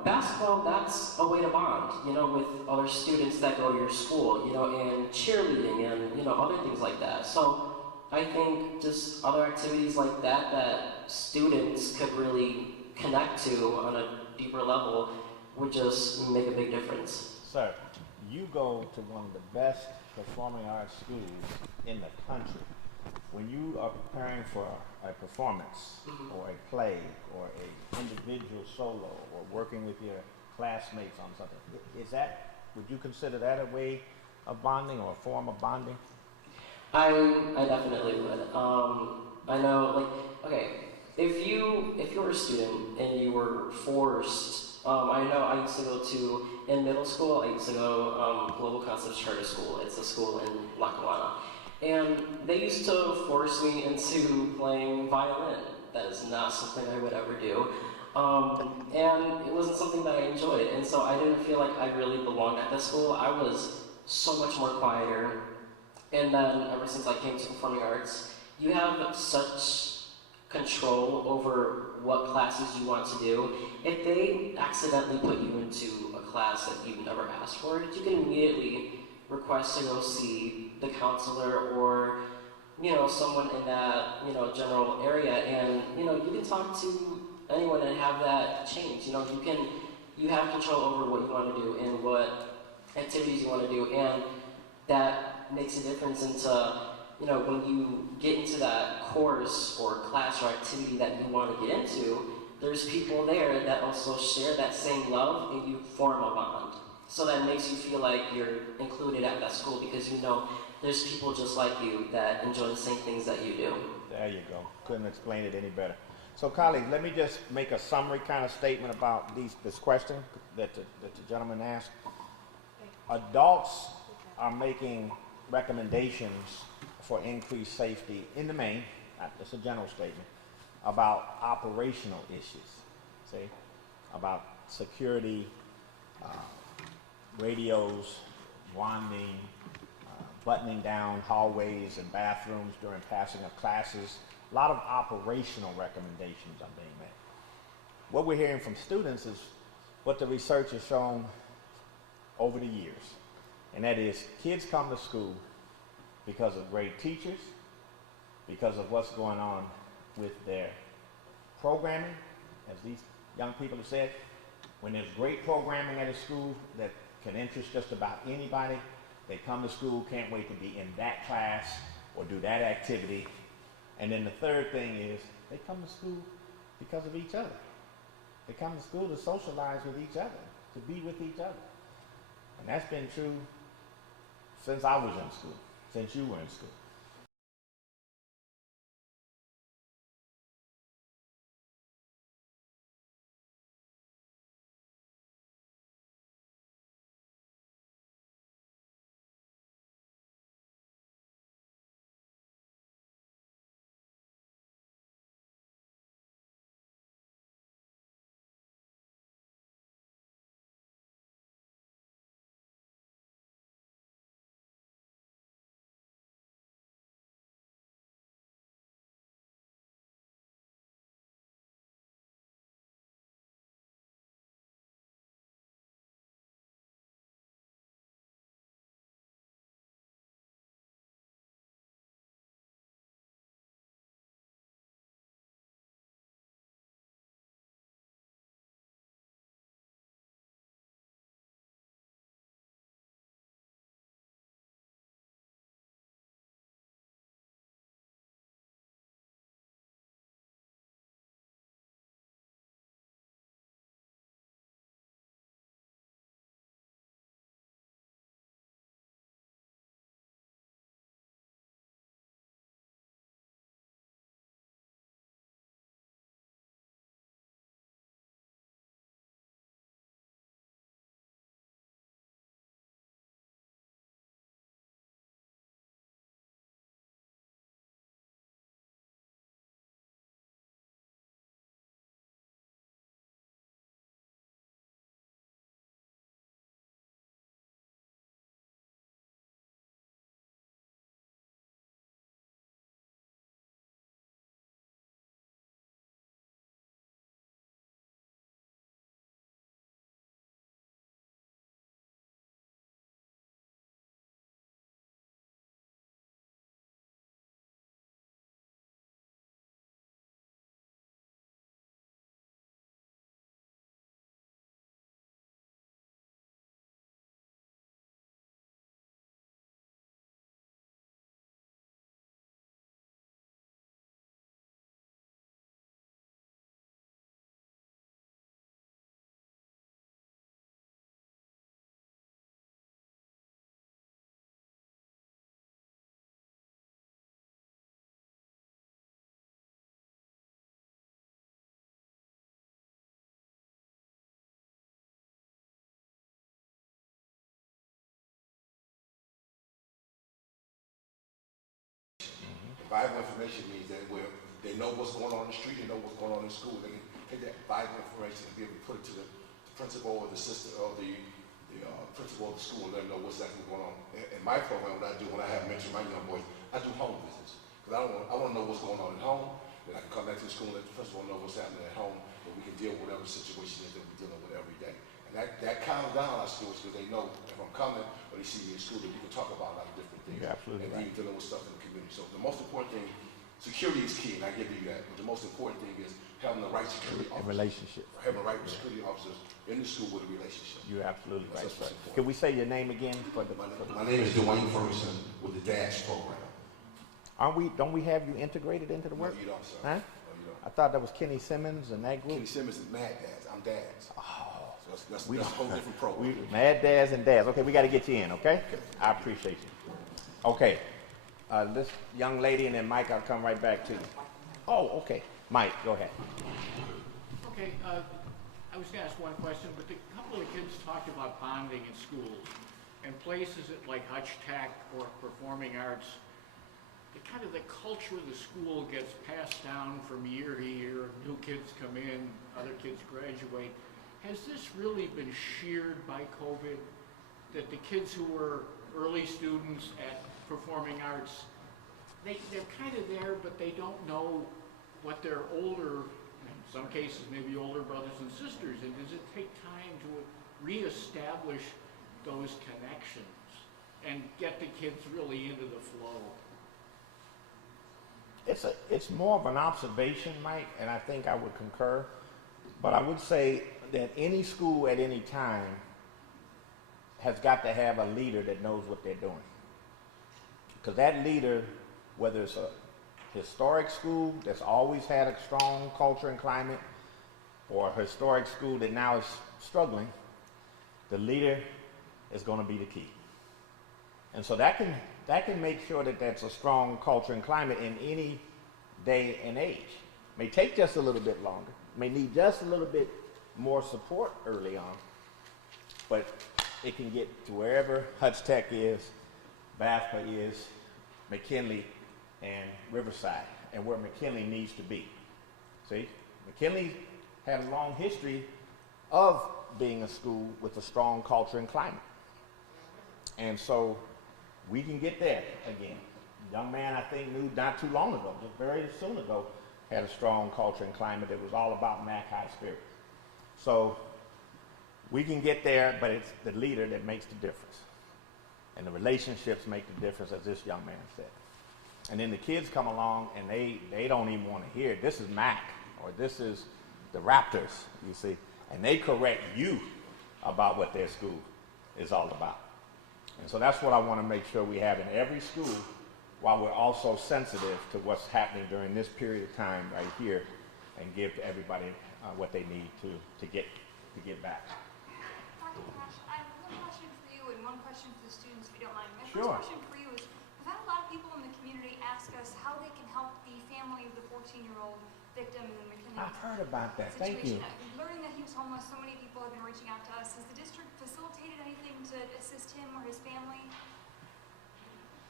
basketball, that's a way to bond, with other students that go to your school, and cheerleading and, other things like that. So I think just other activities like that students could really connect to on a deeper level would just make a big difference. Sir, you go to one of the best performing arts schools in the country. When you are preparing for a performance or a play or an individual solo or working with your classmates on something, would you consider that a way of bonding or a form of bonding? I definitely would. I know, if you were a student and you were forced, I know I used to go in middle school, I used to go Global Concepts Charter School. It's a school in Lackawanna. And they used to force me into playing violin. That is not something I would ever do. And it wasn't something that I enjoyed. And so I didn't feel like I really belonged at the school. I was so much more quieter. And then ever since I came to performing arts, you have such control over what classes you want to do. If they accidentally put you into a class that you've never asked for, you can immediately request to go see the counselor or, someone in that, general area, and, you can talk to anyone and have that change. You can you have control over what you want to do and what activities you want to do, and that makes a difference into, you know, when you get into that course or class or activity that you want to get into, there's people there that also share that same love, and you form a bond. So that makes you feel like you're included at that school because you know there's people just like you that enjoy the same things that you do. There you go. Couldn't explain it any better. So, colleagues, let me just make a summary kind of statement about this question that the gentleman asked. Adults are making recommendations for increased safety in the main, that's a general statement, about operational issues, see, about security, radios, wanding, buttoning down hallways and bathrooms during passing of classes. A lot of operational recommendations are being made. What we're hearing from students is what the research has shown over the years, and that is kids come to school because of great teachers, because of what's going on with their programming, as these young people have said. When there's great programming at a school that can interest just about anybody, they come to school, can't wait to be in that class or do that activity. And then the third thing is they come to school because of each other. They come to school to socialize with each other, to be with each other. And that's been true since I was in school, since you were in school. Valuable information means that they know what's going on in the street, they know what's going on in school. They can take that valuable information and be able to put it to the principal or the sister or the principal of the school and let them know what's actually going on. In my program, what I do when I have mentored my young boys, I do home visits. Because I want to know what's going on at home, then I can come back to the school and let the principal know what's happening at home, and we can deal with whatever situation is that we're dealing with every day. And that calms down our students because they know if I'm coming or they see me in school that we can talk about a lot of different things. You're absolutely right. And even dealing with stuff in the community. So the most important thing, security is key, and I give you that. But the most important thing is having the right right security officers. relationship. Having the right security officers in the school with a relationship. You're absolutely right, That's sir. what's important. Can we say your name again for the? My name is Dwayne Ferguson with the DASH program. Don't we have you integrated into the work? No, you don't, sir. Huh? No, you don't. I thought that was Kenny Simmons and that group. Kenny Simmons is Mad Dads. I'm Dads. Oh, So that's a whole different program. Mad Dads and Dads. Okay, we got to get you in, okay? I appreciate you. Okay, this young lady and then Mike, I'll come right back to you. Oh, okay. Mike, go ahead. Okay, I was going to ask one question, but a couple of kids talked about bonding in schools and places like Hutch Tech or Performing Arts. The culture of the school gets passed down from year to year. New kids come in, other kids graduate. Has this really been sheared by COVID? That the kids who were early students at Performing Arts, they're kind of there, but they don't know what their older, in some cases maybe older brothers and sisters, and does it take time to reestablish those connections and get the kids really into the flow? It's more of an observation, Mike, and I think I would concur. But I would say that any school at any time has got to have a leader that knows what they're doing. Because that leader, whether it's a historic school that's always had a strong culture and climate, or a historic school that now is struggling, the leader is going to be the key. And so that can make sure that that's a strong culture and climate in any day and age. It may take just a little bit longer, may need just a little bit more support early on, but it can get to wherever Hutch Tech is, BAFTA is, McKinley, and Riverside, and where McKinley needs to be. See, McKinley had a long history of being a school with a strong culture and climate. And so we can get there again. Young man, I think, knew not too long ago, just very soon ago, had a strong culture and climate that was all about Mac High spirit. So we can get there, but it's the leader that makes the difference. And the relationships make the difference, as this young man said. And then the kids come along and they don't even want to hear it. This is Mac, or this is the Raptors, you see. And they correct you about what their school is all about. And so that's what I want to make sure we have in every school, while we're also sensitive to what's happening during this period of time right here, and give to everybody what they need to get back. Dr. Cash, I have one question for you and one question for the students, if you don't mind. My Sure. first question for you is, we've had a lot of people in the community ask us how they can help the family of the 14-year-old victim in the McKinley I've heard about that. situation. Thank you. Learning that he was homeless, so many people have been reaching out to us. Has the district facilitated anything to assist him or his family?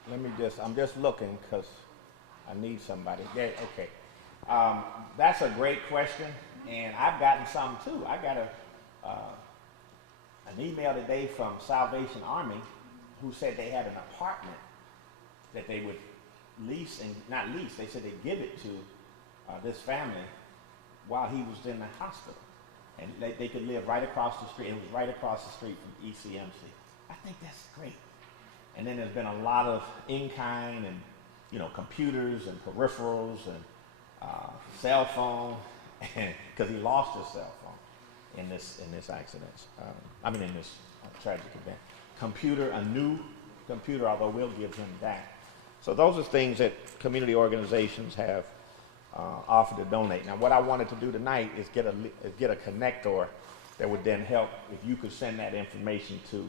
I'm just looking because I need somebody. Yeah, okay. That's a great question, and I've gotten some too. I got an email today from Salvation Army who said they had an apartment that they would lease, and not lease, they said they'd give it to this family while he was in the hospital. And they could live right across the street. It was right across the street from ECMC. I think that's great. And then there's been a lot of in-kind and, computers and peripherals and cell phone, because he lost his cell phone in this accident. In this tragic event. A new computer, although we'll give him that. So those are things that community organizations have offered to donate. Now, what I wanted to do tonight is get a connector that would then help if you could send that information to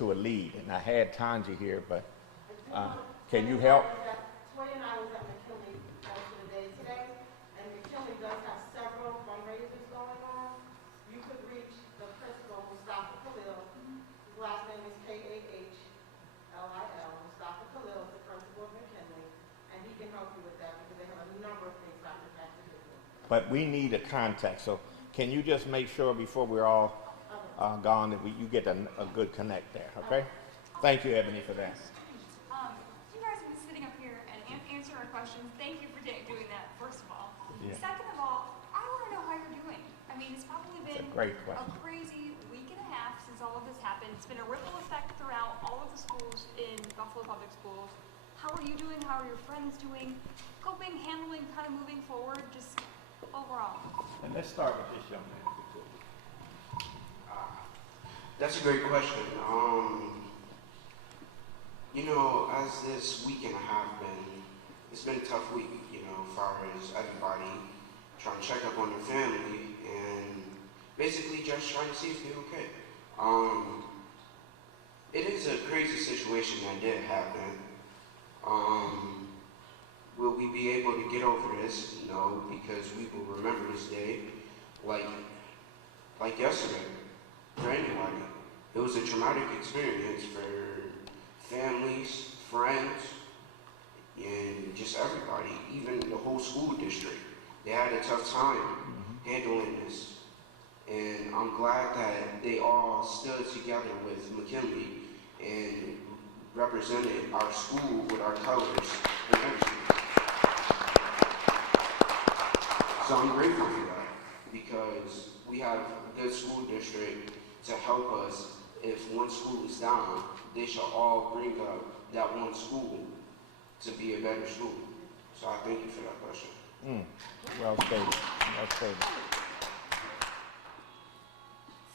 a lead. And I had Tanja here, but can you help? Toy and I was at McKinley most of the day today, and McKinley does have several fundraisers going on. You could reach the principal, Mustafa Khalil. His last name is Kahil, Mustafa Khalil is the principal of McKinley, and he can help you with that because they have a number of things Dr. Cash to do. But we need a contact. So can you just make sure before we're all gone that you get a good connect there, okay? Thank you, Ebony, for that. You guys have been sitting up here and answering our questions. Thank you for doing that, first of all. Yeah. Second of all, I want to know how you're doing. I mean, it's probably been a great question. a crazy week and a half since all of this happened. It's been a ripple effect throughout all of the schools in Buffalo Public Schools. How are you doing? How are your friends doing? Coping, handling, kind of moving forward, just overall? And let's start with this young man, if we could. That's a great question. You know, as this week and a half been, it's been a tough week, you know, as far as everybody trying to check up on their family and basically just trying to see if they're okay. It is a crazy situation that did happen. Will we be able to get over this? No, because we will remember this day like yesterday for anybody. It was a traumatic experience for families, friends, and just everybody, even the whole school district. They had a tough time handling this. And I'm glad that they all stood together with McKinley and represented our school with our colors and everything. So I'm grateful for that because we have a good school district to help us. If one school is down, they shall all bring up that one school to be a better school. So I thank you for that question. Well stated. Well stated.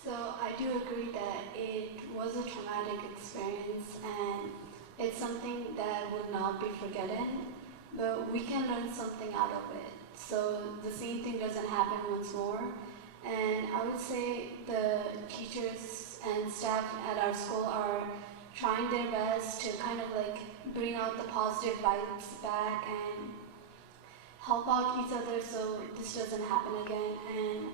So I do agree that it was a traumatic experience and it's something that will not be forgotten, but we can learn something out of it. So the same thing doesn't happen once more. And I would say the teachers and staff at our school are trying their best to kind of like bring out the positive vibes back and help out each other so this doesn't happen again. And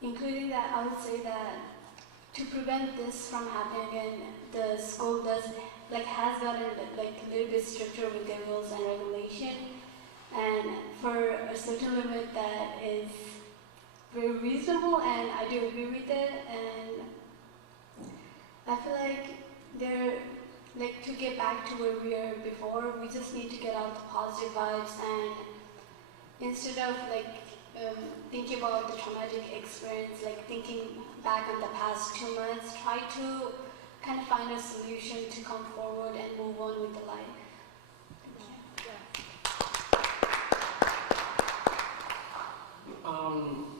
including that, I would say that to prevent this from happening again, the school has gotten like a little bit stricter with their rules and regulation, and for a certain limit that is very reasonable, and I do agree with it. And I feel like to get back to where we were before, we just need to get out the positive vibes, and instead of thinking about the traumatic experience, thinking back on the past 2 months, try to kind of find a solution to come forward and move on with the life.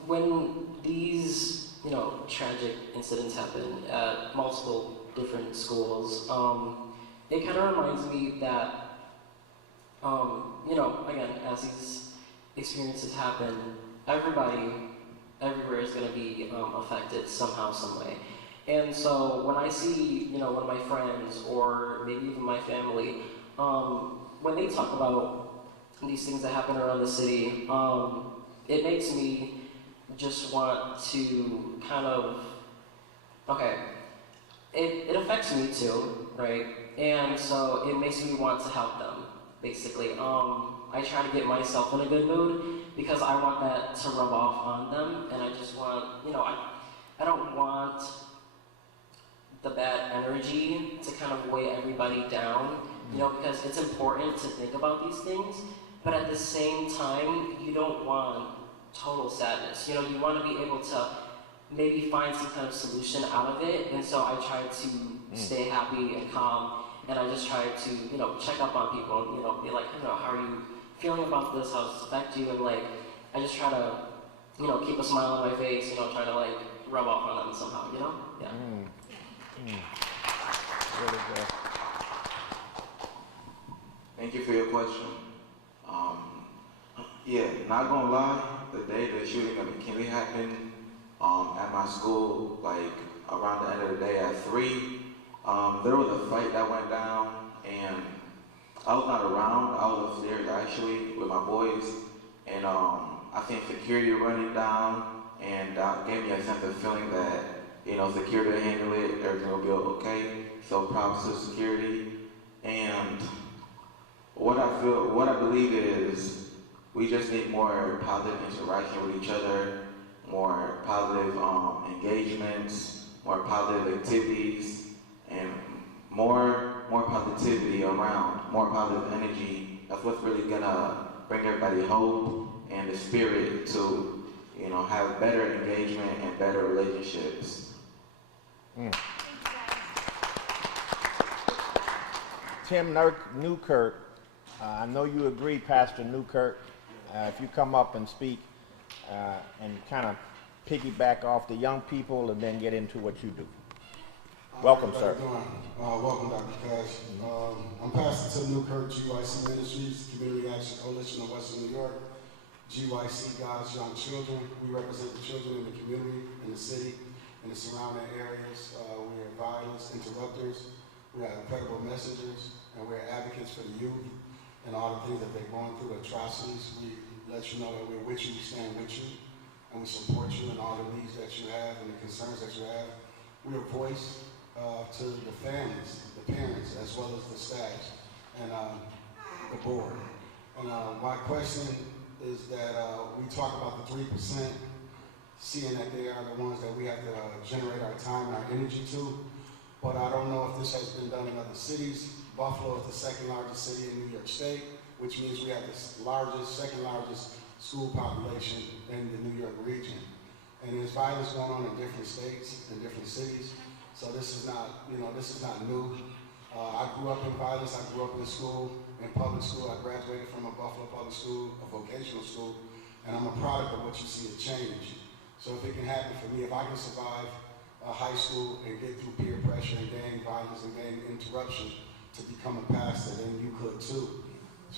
When these, tragic incidents happen at multiple different schools, it kind of reminds me that, again, as these experiences happen, everybody, everywhere is going to be affected somehow, some way. And so when I see, one of my friends or maybe even my family, when they talk about these things that happen around the city, it makes me just want to kind of, it affects me too, right? And so it makes me want to help them, basically. I try to get myself in a good mood because I want that to rub off on them, and I just want, I don't want the bad energy to kind of weigh everybody down, because it's important to think about these things, but at the same time, you don't want total sadness. You want to be able to maybe find some kind of solution out of it, and so I try to stay happy and calm, and I just try to, check up on people, be like, how are you feeling about this? How does it affect you? And I just try to, keep a smile on my face, try to rub off on them somehow, Yeah. Really good. Thank you for your question. Not gonna lie, the day the shooting at McKinley happened, at my school, around the end of the day at 3, there was a fight that went down, and I was not around. I was upstairs actually with my boys, and I think security running down, and that gave me a sense of feeling that security will handle it, everything will be okay. So props to security. And what I believe is we just need more positive interaction with each other, more positive engagements, more positive activities, and more positivity around, more positive energy. That's what's really gonna bring everybody hope and the spirit to, have better engagement and better relationships. Tim Newkirk, I know you agree, Pastor Newkirk. If you come up and speak, and kind of piggyback off the young people and then get into what you do. Welcome, sir. Welcome, Dr. Cash. I'm Pastor Tim Newkirk, GYC Ministries, Community Action Coalition of Western New York. GYC, God's Young Children. We represent the children in the community, in the city, and the surrounding areas. We are violence interrupters. We are incredible messengers, and we're advocates for the youth and all the things that they're going through, atrocities. We let you know that we're with you, we stand with you, and we support you in all the needs that you have and the concerns that you have. We're a voice to the families, the parents, as well as the staff and the board. And my question is that we talk about the 3%, seeing that they are the ones that we have to generate our time and our energy to. But I don't know if this has been done in other cities. Buffalo is the second largest city in New York State, which means we have the second largest school population in the New York region. And there's violence going on in different states and different cities. So this is not, this is not new. I grew up in violence. I grew up in school, in public school. I graduated from a Buffalo public school, a vocational school, and I'm a product of what you see as change. So if it can happen for me, if I can survive high school and get through peer pressure and gang violence and gang interruption to become a pastor, then you could too.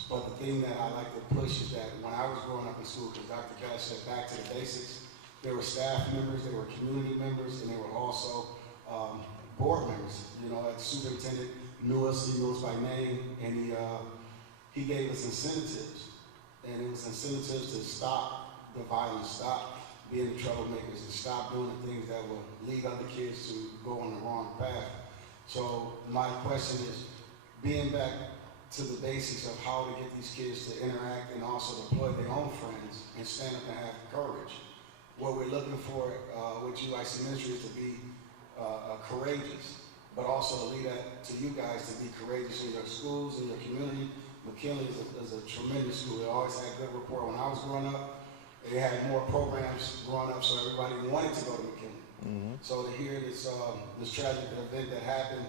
But the thing that I like to push is that when I was growing up in school, because Dr. Cash said back to the basics, there were staff members, there were community members, and there were also board members. The superintendent knew us, he knew us by name, and he gave us incentives. And it was incentives to stop the violence, stop being the troublemakers, and stop doing the things that will lead other kids to go on the wrong path. So my question is, being back to the basics of how to get these kids to interact and also deploy their own friends and stand up and have courage. What we're looking for with GYC Ministry is to be courageous, but also to lead that to you guys to be courageous in your schools, in your community. McKinley is a tremendous school. It always had good rapport. When I was growing up, they had more programs growing up, so everybody wanted to go to McKinley. Mm-hmm. So to hear this tragic event that happened,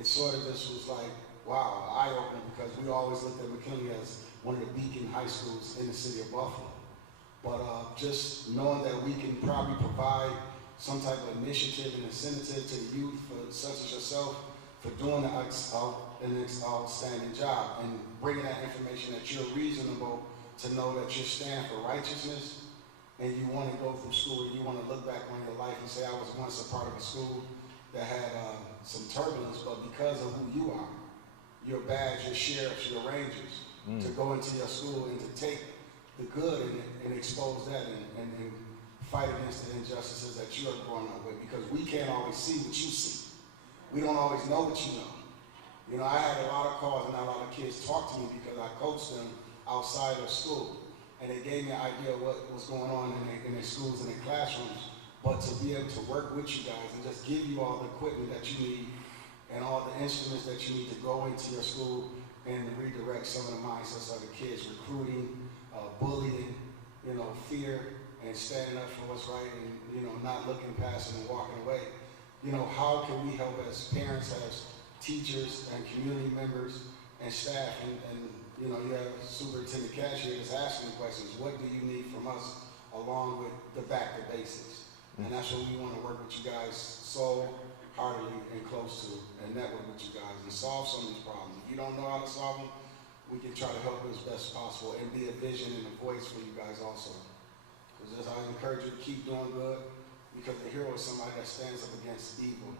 it sort of just was like, wow, eye-opening, because we always looked at McKinley as one of the beacon high schools in the city of Buffalo. But just knowing that we can probably provide some type of initiative and incentive to the youth, for such as yourself, for doing an outstanding job and bringing that information that you're reasonable to know that you stand for righteousness, and you want to go through school and you want to look back on your life and say, I was once a part of a school that had some turbulence, but because of who you are, your badge, your sheriffs, your rangers, to go into your school and to take the good and expose that and fight against the injustices that you are growing up with, because we can't always see what you see. We don't always know what you know. I had a lot of calls and a lot of kids talk to me because I coached them outside of school, and they gave me an idea of what was going on in their schools and their classrooms. But to be able to work with you guys and just give you all the equipment that you need and all the instruments that you need to go into your school and redirect some of the mindsets of the kids, recruiting, bullying, fear, and standing up for what's right, and not looking past it and walking away. How can we help as parents, as teachers, and community members and staff, and you have Superintendent Cash here that's asking the questions. What do you need from us, along with the back to basics? And that's what we want to work with you guys so heartily and close to, and network with you guys and solve some of these problems. If you don't know how to solve them, we can try to help as best possible and be a vision and a voice for you guys also. Because I encourage you to keep doing good, because the hero is somebody that stands up against evil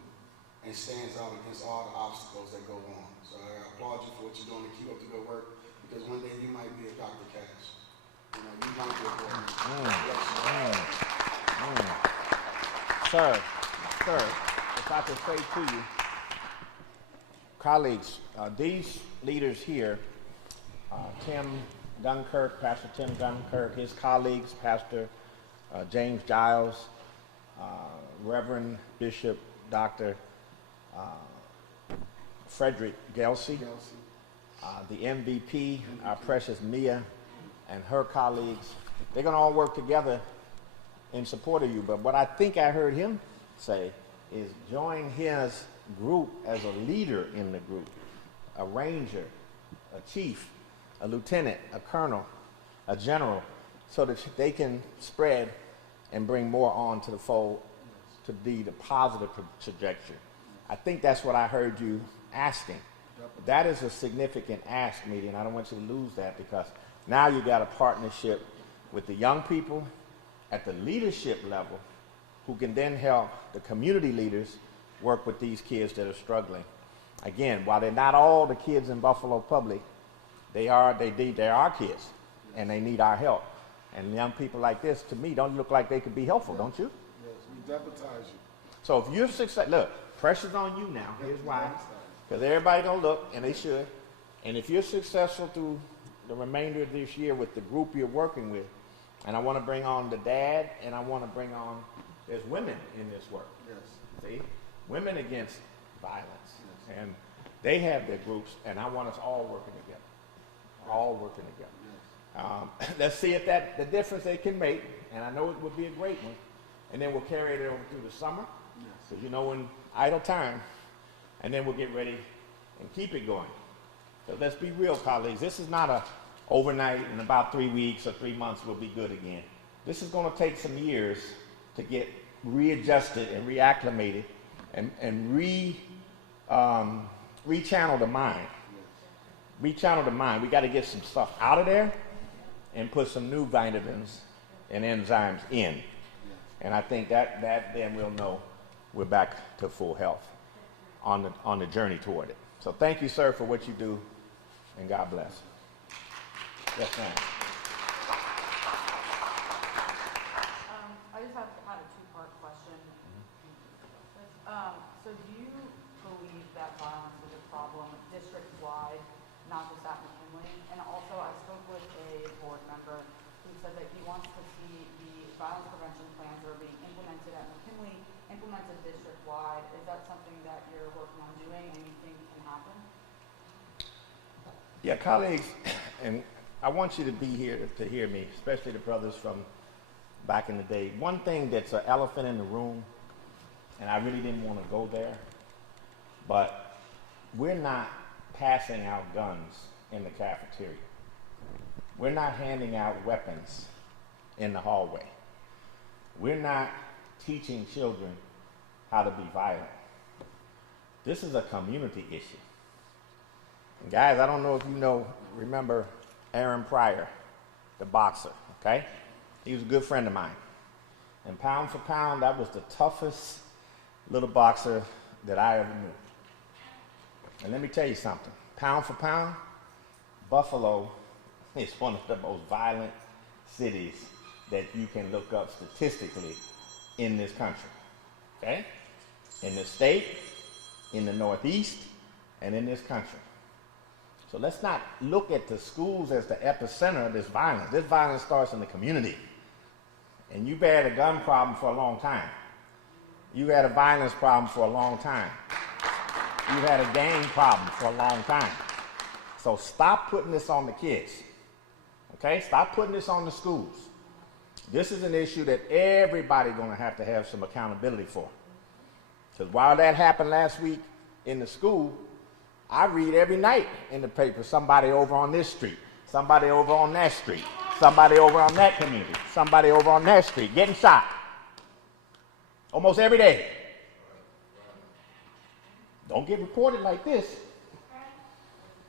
and stands out against all the obstacles that go on. So I applaud you for what you're doing, and keep up the good work, because one day you might be a Dr. Cash. You might be a board. Sir, if I could say to you, colleagues, these leaders here, Tim Dunkirk, Pastor Tim Dunkirk, his colleagues, Pastor James Giles, Reverend Bishop Dr. Frederick Gelsey, the MVP, our precious Mia, and her colleagues, they're going to all work together in support of you. But what I think I heard him say is join his group as a leader in the group, a ranger, a chief, a lieutenant, a colonel, a general, so that they can spread and bring more on to the fold to be the positive trajectory. I think that's what I heard you asking. That is a significant ask, meeting. I don't want you to lose that, because now you got a partnership with the young people at the leadership level who can then help the community leaders work with these kids that are struggling. Again, while they're not all the kids in Buffalo Public, they are kids, and they need our help. And young people like this, to me, don't look like they could be helpful, don't you? Yes, we deputize you. So if you're successful, look, pressure's on you now. Here's why. Because everybody gonna look, and they should. And if you're successful through the remainder of this year with the group you're working with, and I want to bring on the dad, and I want to bring on, there's women in this work. Yes. See? Women against violence. Yes. And they have their groups, and I want us all working together. All working together. Yes. Let's see if the difference they can make, and I know it would be a great one, and then we'll carry it over through the summer, because you know, in idle time, and then we'll get ready and keep it going. So let's be real, colleagues. This is not a overnight, in about 3 weeks or 3 months we'll be good again. This is going to take some years to get readjusted and reacclimated and rechannel the mind. Rechannel the mind. We got to get some stuff out of there and put some new vitamins and enzymes in. And I think that then we'll know we're back to full health on the journey toward it. So thank you, sir, for what you do, and God bless. Yes, ma'am. I just had a two-part question. So do you believe that violence is a problem district-wide, not just at McKinley? And also, I spoke with a board member who said that he wants to see the violence prevention plans that are being implemented at McKinley implemented district-wide. Is that something that you're working on doing and you think can happen? Yeah, colleagues, and I want you to be here to hear me, especially the brothers from back in the day. One thing that's an elephant in the room, and I really didn't want to go there, but we're not passing out guns in the cafeteria. We're not handing out weapons in the hallway. We're not teaching children how to be violent. This is a community issue. And guys, I don't know if you remember Aaron Pryor, the boxer, okay? He was a good friend of mine. And pound for pound, that was the toughest little boxer that I ever knew. And let me tell you something. Pound for pound, Buffalo is one of the most violent cities that you can look up statistically in this country, okay? In the state, in the Northeast, and in this country. So let's not look at the schools as the epicenter of this violence. This violence starts in the community. And you've had a gun problem for a long time. You've had a violence problem for a long time. You've had a gang problem for a long time. So stop putting this on the kids. Okay? Stop putting this on the schools. This is an issue that everybody's going to have some accountability for. Because while that happened last week in the school, I read every night in the paper, somebody over on this street, somebody over on that street, somebody over on that community, somebody over on that street getting shot. Almost every day. Don't get reported like this,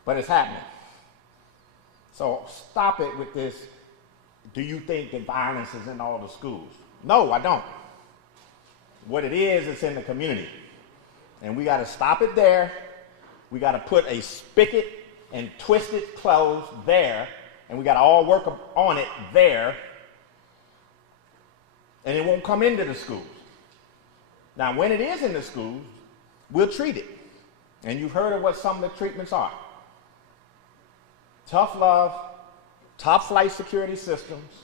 but it's happening. So stop it with this, do you think that violence is in all the schools? No, I don't. What it is, it's in the community. And we got to stop it there. We got to put a spigot and twist it closed there, and we got to all work on it there, and it won't come into the schools. Now, when it is in the schools, we'll treat it. And you've heard of what some of the treatments are. Tough love, top flight security systems,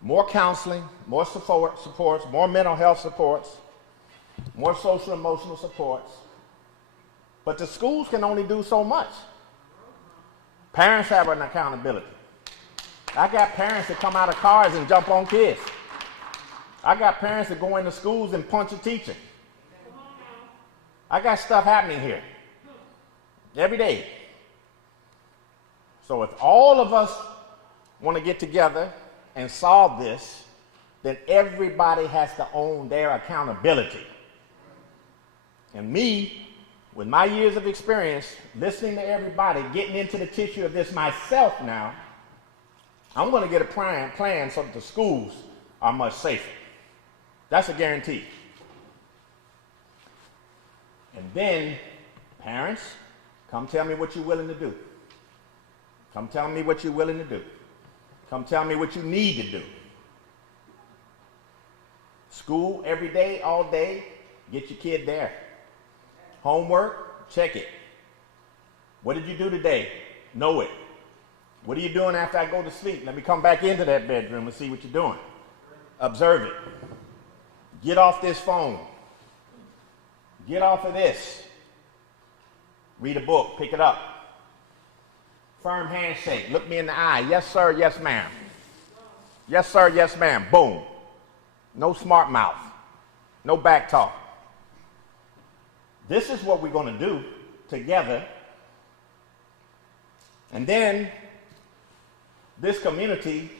more counseling, more supports, more mental health supports, more social emotional supports. But the schools can only do so much. Parents have an accountability. I got parents that come out of cars and jump on kids. I got parents that go into schools and punch a teacher. I got stuff happening here every day. So if all of us want to get together and solve this, then everybody has to own their accountability. And me, with my years of experience, listening to everybody, getting into the tissue of this myself now, I'm going to get a plan so that the schools are much safer. That's a guarantee. And then, parents, come tell me what you're willing to do. Come tell me what you're willing to do. Come tell me what you need to do. School every day, all day, get your kid there. Homework, check it. What did you do today? Know it. What are you doing after I go to sleep? Let me come back into that bedroom and see what you're doing. Observe it. Get off this phone. Get off of this. Read a book, pick it up. Firm handshake, look me in the eye. Yes, sir, yes, ma'am. Yes, sir, yes, ma'am. Boom. No smart mouth. No back talk. This is what we're going to do together. And then this community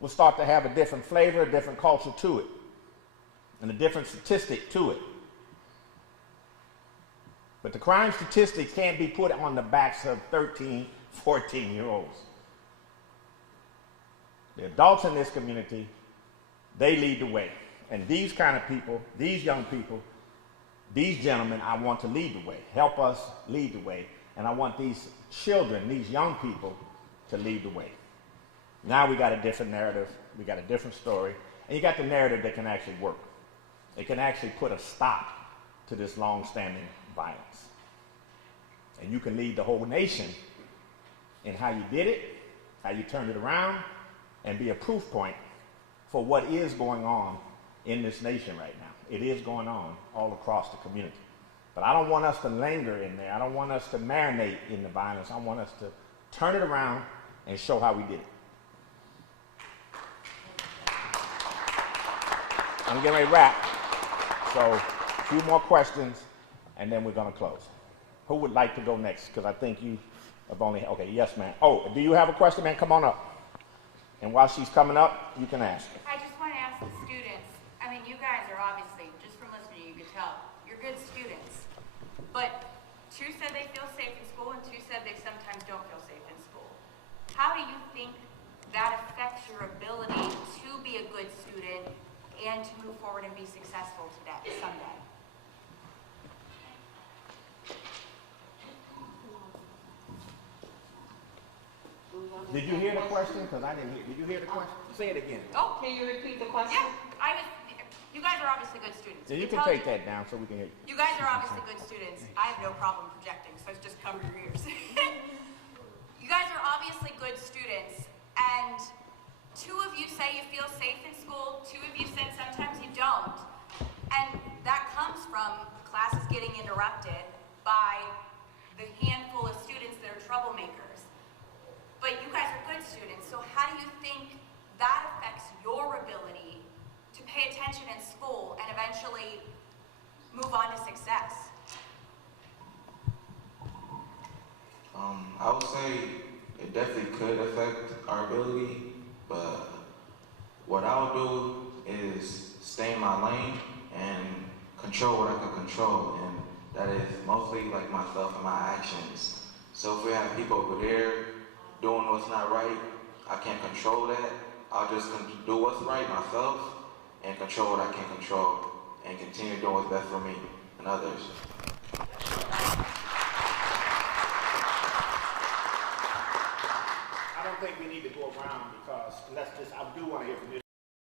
will start to have a different flavor, a different culture to it, and a different statistic to it. But the crime statistics can't be put on the backs of 13, 14-year-olds. The adults in this community, they lead the way. And these kind of people, these young people, these gentlemen, I want to lead the way. Help us lead the way. And I want these children, these young people, to lead the way. Now we got a different narrative. We got a different story. And you got the narrative that can actually work. It can actually put a stop to this long-standing violence. And you can lead the whole nation in how you did it, how you turned it around, and be a proof point for what is going on in this nation right now. It is going on all across the community. But I don't want us to linger in there. I don't want us to marinate in the violence. I want us to turn it around and show how we did it. I'm getting ready to wrap. So a few more questions, and then we're going to close. Who would like to go next? Because I think you have only, okay, yes, ma'am. Oh, do you have a question, man? Come on up. And while she's coming up, you can ask. I just want to ask the students, I mean, you guys are obviously, just from listening, you can tell, you're good students. But two said they feel safe in school, and two said they sometimes don't feel safe in school. How do you think that affects your ability to be a good student and to move forward and be successful today, someday? Did you hear the question? Because I didn't hear. Did you hear the question? Say it again. Oh, Can you repeat the question? yeah, you guys are obviously good students. Yeah, you can take that down so we can hear you. You guys are obviously good students. I have no problem projecting, so just cover your ears. You guys are obviously good students, and two of you say you feel safe in school, two of you said sometimes you don't. And that comes from classes getting interrupted by the handful of students that are troublemakers. But you guys are good students, so how do you think that affects your ability to pay attention in school and eventually move on to success? I would say it definitely could affect our ability, but what I'll do is stay in my lane and control what I can control, and that is mostly like myself and my actions. So if we have people over there doing what's not right, I can't control that. I'll just do what's right myself and control what I can control and continue doing what's best for me and others. I don't think we need to go around because I do want to hear from you.